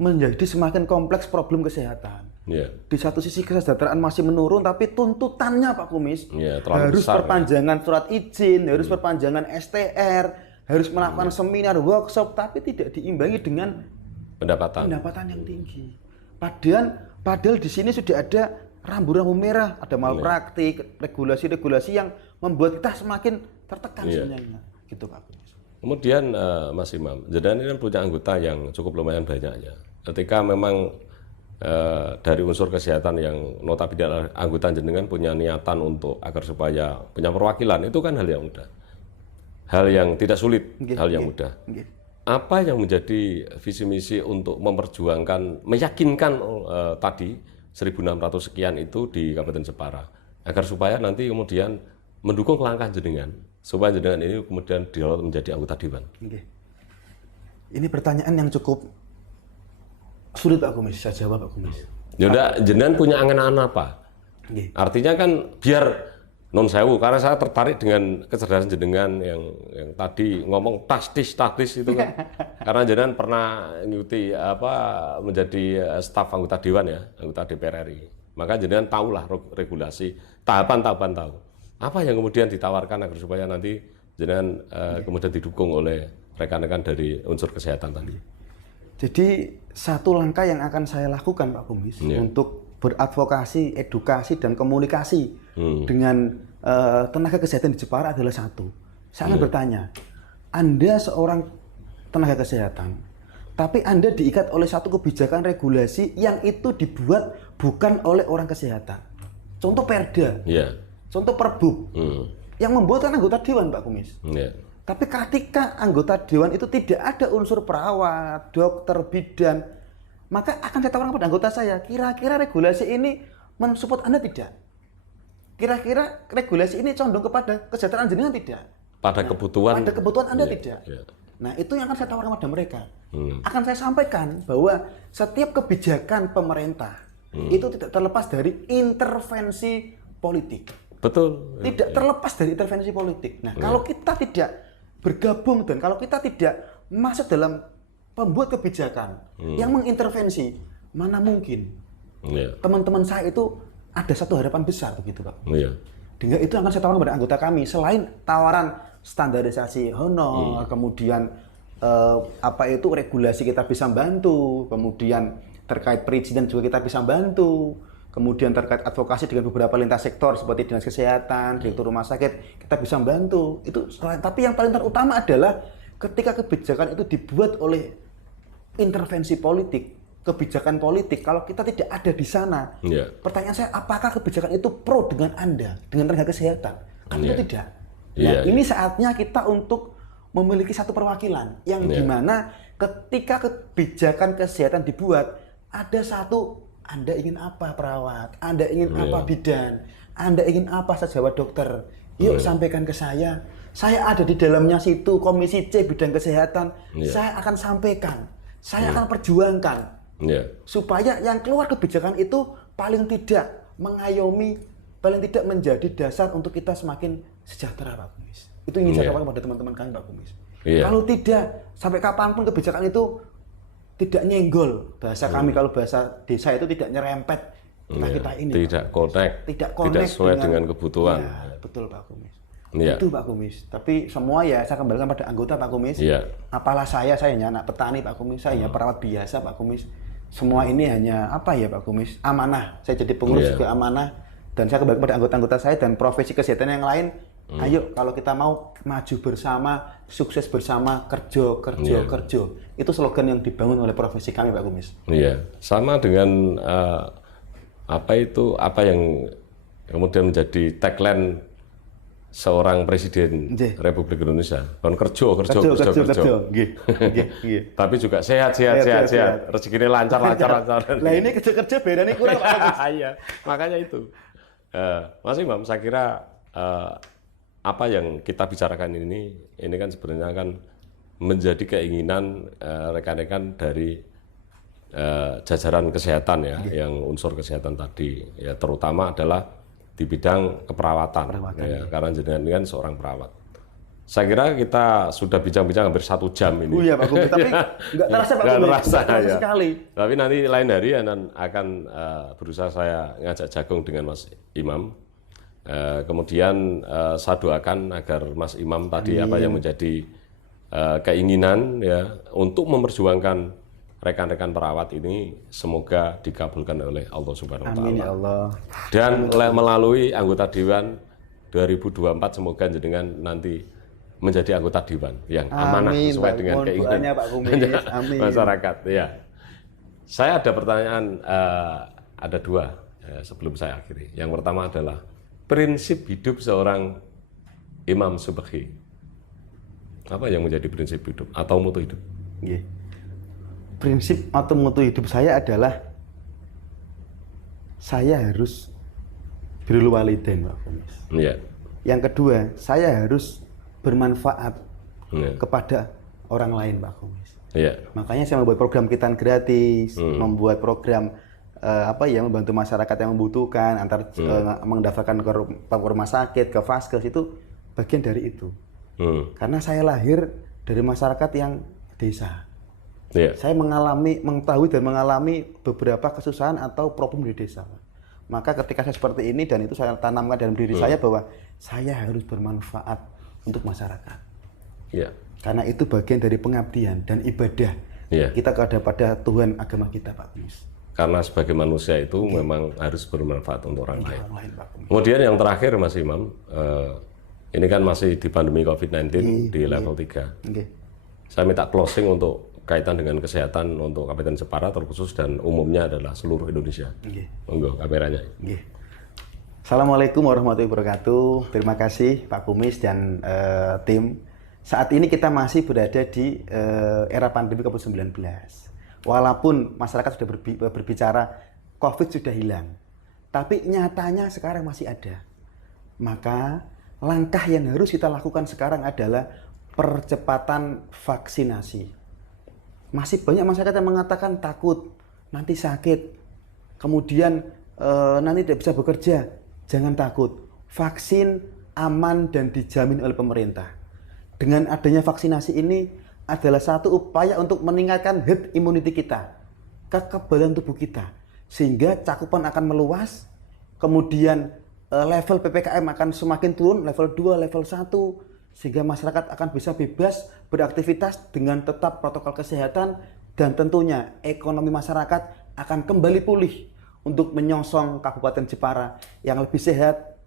menjadi semakin kompleks problem kesehatan. Di satu sisi kesejahteraan masih menurun, tapi tuntutannya Pak Kumis harus besar, perpanjangan surat izin, harus perpanjangan STR, harus melakukan seminar, workshop, tapi tidak diimbangi dengan pendapatan yang tinggi. Padahal di sini sudah ada rambu-rambu merah, ada malpraktik, regulasi-regulasi yang membuat kita semakin tertekan sebenarnya. Gitu Pak. Kemudian Mas Imam, jenengan ini kan punya anggota yang cukup lumayan banyak ya. Ketika memang dari unsur kesehatan yang notabene anggota jenengan punya niatan untuk agar supaya punya perwakilan, itu kan hal yang mudah. Hal yang tidak sulit, hal yang mudah. Apa yang menjadi visi misi untuk memperjuangkan, meyakinkan tadi 1.600 sekian itu di Kabupaten Jepara, agar supaya nanti kemudian mendukung langkah jenengan, supaya jenengan ini kemudian dirawat menjadi anggota dewan. Ini pertanyaan yang cukup sulit Pak Kumis, saya jawab Pak Kumis. Yaudah, jenengan punya angan-angan apa? Artinya kan biar non sewu, karena saya tertarik dengan kecerdasan jenengan yang tadi ngomong tastis itu kan. Karena jenengan pernah ngikuti menjadi staf anggota dewan ya, anggota DPR RI. Maka jenengan tahulah regulasi, tahapan-tahapan tahu. Apa yang kemudian ditawarkan agar supaya nanti jenengan kemudian didukung oleh rekan-rekan dari unsur kesehatan tadi. Jadi satu langkah yang akan saya lakukan Pak Kumis untuk beradvokasi, edukasi, dan komunikasi dengan tenaga kesehatan di Jepara adalah satu. Saya akan bertanya, Anda seorang tenaga kesehatan, tapi Anda diikat oleh satu kebijakan regulasi yang itu dibuat bukan oleh orang kesehatan. Contoh Perda, contoh Perbuk, yang membuat kan anggota dewan Pak Kumis. Tapi ketika anggota dewan itu tidak ada unsur perawat, dokter, bidan, maka akan saya tawarkan kepada anggota saya, kira-kira regulasi ini mensupport Anda tidak? Kira-kira regulasi ini condong kepada kesejahteraan jenengan tidak? Pada kebutuhan Anda tidak? Nah, itu yang akan saya tawarkan kepada mereka. Akan saya sampaikan bahwa setiap kebijakan pemerintah itu tidak terlepas dari intervensi politik. Betul. Tidak terlepas dari intervensi politik. Nah, kalau kita tidak bergabung dan kalau kita tidak masuk dalam pembuat kebijakan yang mengintervensi, mana mungkin teman-teman saya itu ada satu harapan besar begitu Pak. Dengan itu akan saya tawarkan kepada anggota kami, selain tawaran standarisasi honor, kemudian regulasi kita bisa bantu, kemudian terkait perizinan juga kita bisa bantu, kemudian terkait advokasi dengan beberapa lintas sektor seperti dinas kesehatan, direktur rumah sakit, kita bisa membantu. Itu selain, tapi yang paling terutama adalah ketika kebijakan itu dibuat oleh intervensi politik, kebijakan politik, kalau kita tidak ada di sana, pertanyaan saya, apakah kebijakan itu pro dengan Anda, dengan tenaga kesehatan? Kan itu tidak. Ini saatnya kita untuk memiliki satu perwakilan yang dimana ketika kebijakan kesehatan dibuat, ada satu, Anda ingin apa perawat, Anda ingin apa bidan, Anda ingin apa sejawat dokter, yuk sampaikan ke saya ada di dalamnya situ, komisi C bidang kesehatan, saya akan sampaikan, saya akan perjuangkan, supaya yang keluar kebijakan itu paling tidak mengayomi, paling tidak menjadi dasar untuk kita semakin sejahtera Pak Kumis. Itu ingin saya katakan pada teman-teman kami Pak Kumis. Kalau tidak, sampai kapanpun kebijakan itu tidak nyenggol, bahasa kami kalau bahasa desa itu tidak nyerempet kita ini. Tidak connect, tidak sesuai dengan kebutuhan. Betul Pak Kumis. Itu Pak Kumis. Tapi semua saya kembalikan pada anggota Pak Kumis. Apalah saya hanya anak petani Pak Kumis, saya hanya perawat biasa Pak Kumis. Semua ini hanya Pak Kumis? Amanah. Saya jadi pengurus juga amanah. Dan saya kembali kepada anggota-anggota saya dan profesi kesehatan yang lain. Ayo kalau kita mau maju bersama, sukses bersama, kerja. Itu slogan yang dibangun oleh profesi kami Pak Kumis. Sama dengan apa yang kemudian menjadi tagline seorang presiden Republik Indonesia. Kon kerja. Tapi juga sehat. Rezekinya lancar. Lah ini kerja bedanya kurang Pak. Iya, makanya itu. Mas Imam, saya kira apa yang kita bicarakan ini kan sebenarnya kan menjadi keinginan rekan-rekan dari jajaran kesehatan yang unsur kesehatan tadi, terutama adalah di bidang keperawatan. Karena jenengan ini kan seorang perawat. Saya kira kita sudah bincang-bincang hampir 1 jam ini. Iya Pak Kumis, tapi nggak terasa Pak Kumis. Nggak terasa sekali. Tapi nanti lain hari akan berusaha saya ngajak jagung dengan Mas Imam. Kemudian saya doakan agar Mas Imam tadi apa yang menjadi keinginan ya untuk memperjuangkan rekan-rekan perawat ini semoga dikabulkan oleh Allah Subhanahu wa taala. Amin ya Allah. Dan melalui anggota dewan 2024 semoga jenengan nanti menjadi anggota dewan yang amanah sesuai dengan keinginan Pak Kumis. Amin. masyarakat. Ya. Saya ada pertanyaan, ada dua sebelum saya akhiri. Yang pertama adalah prinsip hidup seorang Imam Subaghi. Apa yang menjadi prinsip hidup atau mutu hidup? Nggih. Prinsip atau mutu hidup saya adalah saya harus birrul walidain, Pak Kumis. Iya. Yang kedua, saya harus bermanfaat kepada orang lain, Pak Kumis. Iya. Makanya saya membuat program Kitan gratis, membuat program membantu masyarakat yang membutuhkan, mendaftarkan ke rumah sakit, ke vaskes, itu bagian dari itu. Karena saya lahir dari masyarakat yang desa. Yeah. Saya mengetahui dan mengalami beberapa kesusahan atau problem di desa. Maka ketika saya seperti ini dan itu saya tanamkan dalam diri saya bahwa saya harus bermanfaat untuk masyarakat. Yeah. Karena itu bagian dari pengabdian dan ibadah kita kepada Tuhan agama kita, Pak Kumis. Karena sebagai manusia itu memang harus bermanfaat untuk orang lain. Kemudian yang terakhir Mas Imam, ini kan masih di pandemi COVID-19 di level 3. Saya minta closing untuk kaitan dengan kesehatan untuk Kabupaten Jepara terkhusus dan umumnya adalah seluruh Indonesia. Monggo kameranya. Assalamualaikum warahmatullahi wabarakatuh. Terima kasih Pak Kumis dan tim. Saat ini kita masih berada di era pandemi COVID-19. Walaupun masyarakat sudah berbicara COVID sudah hilang, tapi nyatanya sekarang masih ada. Maka langkah yang harus kita lakukan sekarang adalah percepatan vaksinasi. Masih banyak masyarakat yang mengatakan takut, nanti sakit, kemudian nanti tidak bisa bekerja. Jangan takut, vaksin aman dan dijamin oleh pemerintah. Dengan adanya vaksinasi ini adalah satu upaya untuk meningkatkan herd immunity kita, kekebalan tubuh kita, sehingga cakupan akan meluas, kemudian level PPKM akan semakin turun, level 2, level 1, sehingga masyarakat akan bisa bebas beraktivitas dengan tetap protokol kesehatan, dan tentunya ekonomi masyarakat akan kembali pulih untuk menyongsong Kabupaten Jepara yang lebih sehat,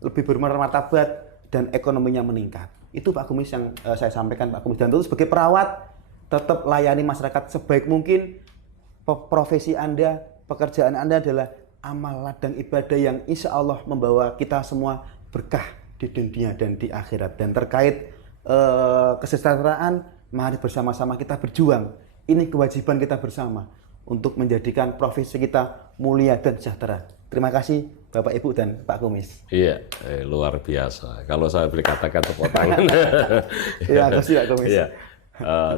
lebih bermartabat, dan ekonominya meningkat. Itu Pak Kumis yang saya sampaikan, Pak Kumis. Dan tentu sebagai perawat, tetap layani masyarakat sebaik mungkin. Profesi Anda, pekerjaan Anda adalah amal ladang ibadah yang insya Allah membawa kita semua berkah di dunia dan di akhirat. Dan terkait kesejahteraan, mari bersama-sama kita berjuang. Ini kewajiban kita bersama untuk menjadikan profesi kita mulia dan sejahtera. Terima kasih Bapak Ibu dan Pak Kumis. Iya, luar biasa. Kalau saya beri kata-kata tepuk tangan. Iya, kasih Pak Kumis. Iya.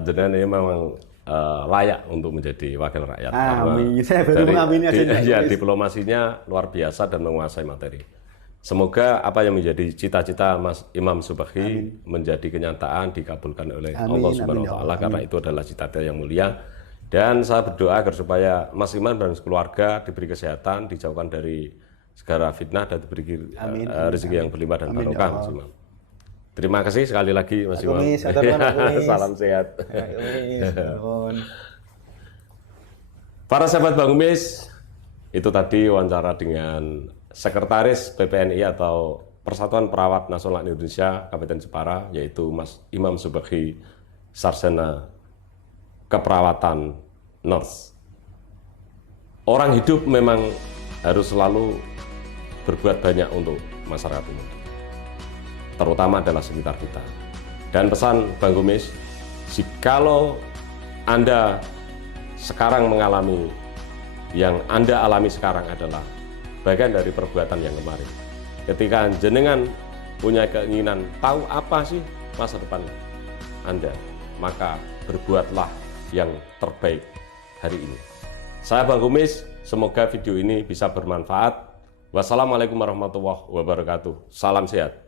Dengan ini memang layak untuk menjadi wakil rakyat. Amin. Saya baru mengamini aja. Ya, diplomasinya luar biasa dan menguasai materi. Semoga apa yang menjadi cita-cita Mas Imam Subaghi menjadi kenyataan, dikabulkan oleh Allah Subhanahu wa taala, karena itu adalah cita-cita yang mulia. Dan saya berdoa agar supaya Mas Imam dan keluarga diberi kesehatan, dijauhkan dari segala fitnah, dan diberi rezeki yang berlimpah dan barokah, Mas Imam. Terima kasih sekali lagi Mas Imam. Salam sehat. Para sahabat Bang Kumis, itu tadi wawancara dengan Sekretaris PPNI atau Persatuan Perawat Nasional Indonesia Kabupaten Jepara, yaitu Mas Imam Subaghi, Sarjana Keperawatan Nurse. Orang hidup memang harus selalu berbuat banyak untuk masyarakat ini, terutama adalah sekitar kita. Dan pesan Bang Kumis, jikalau Anda sekarang mengalami yang Anda alami sekarang adalah bagian dari perbuatan yang kemarin. Ketika jenengan punya keinginan tahu apa sih masa depan Anda, maka berbuatlah yang terbaik hari ini. Saya Bang Kumis, semoga video ini bisa bermanfaat. Wassalamualaikum warahmatullahi wabarakatuh. Salam sehat.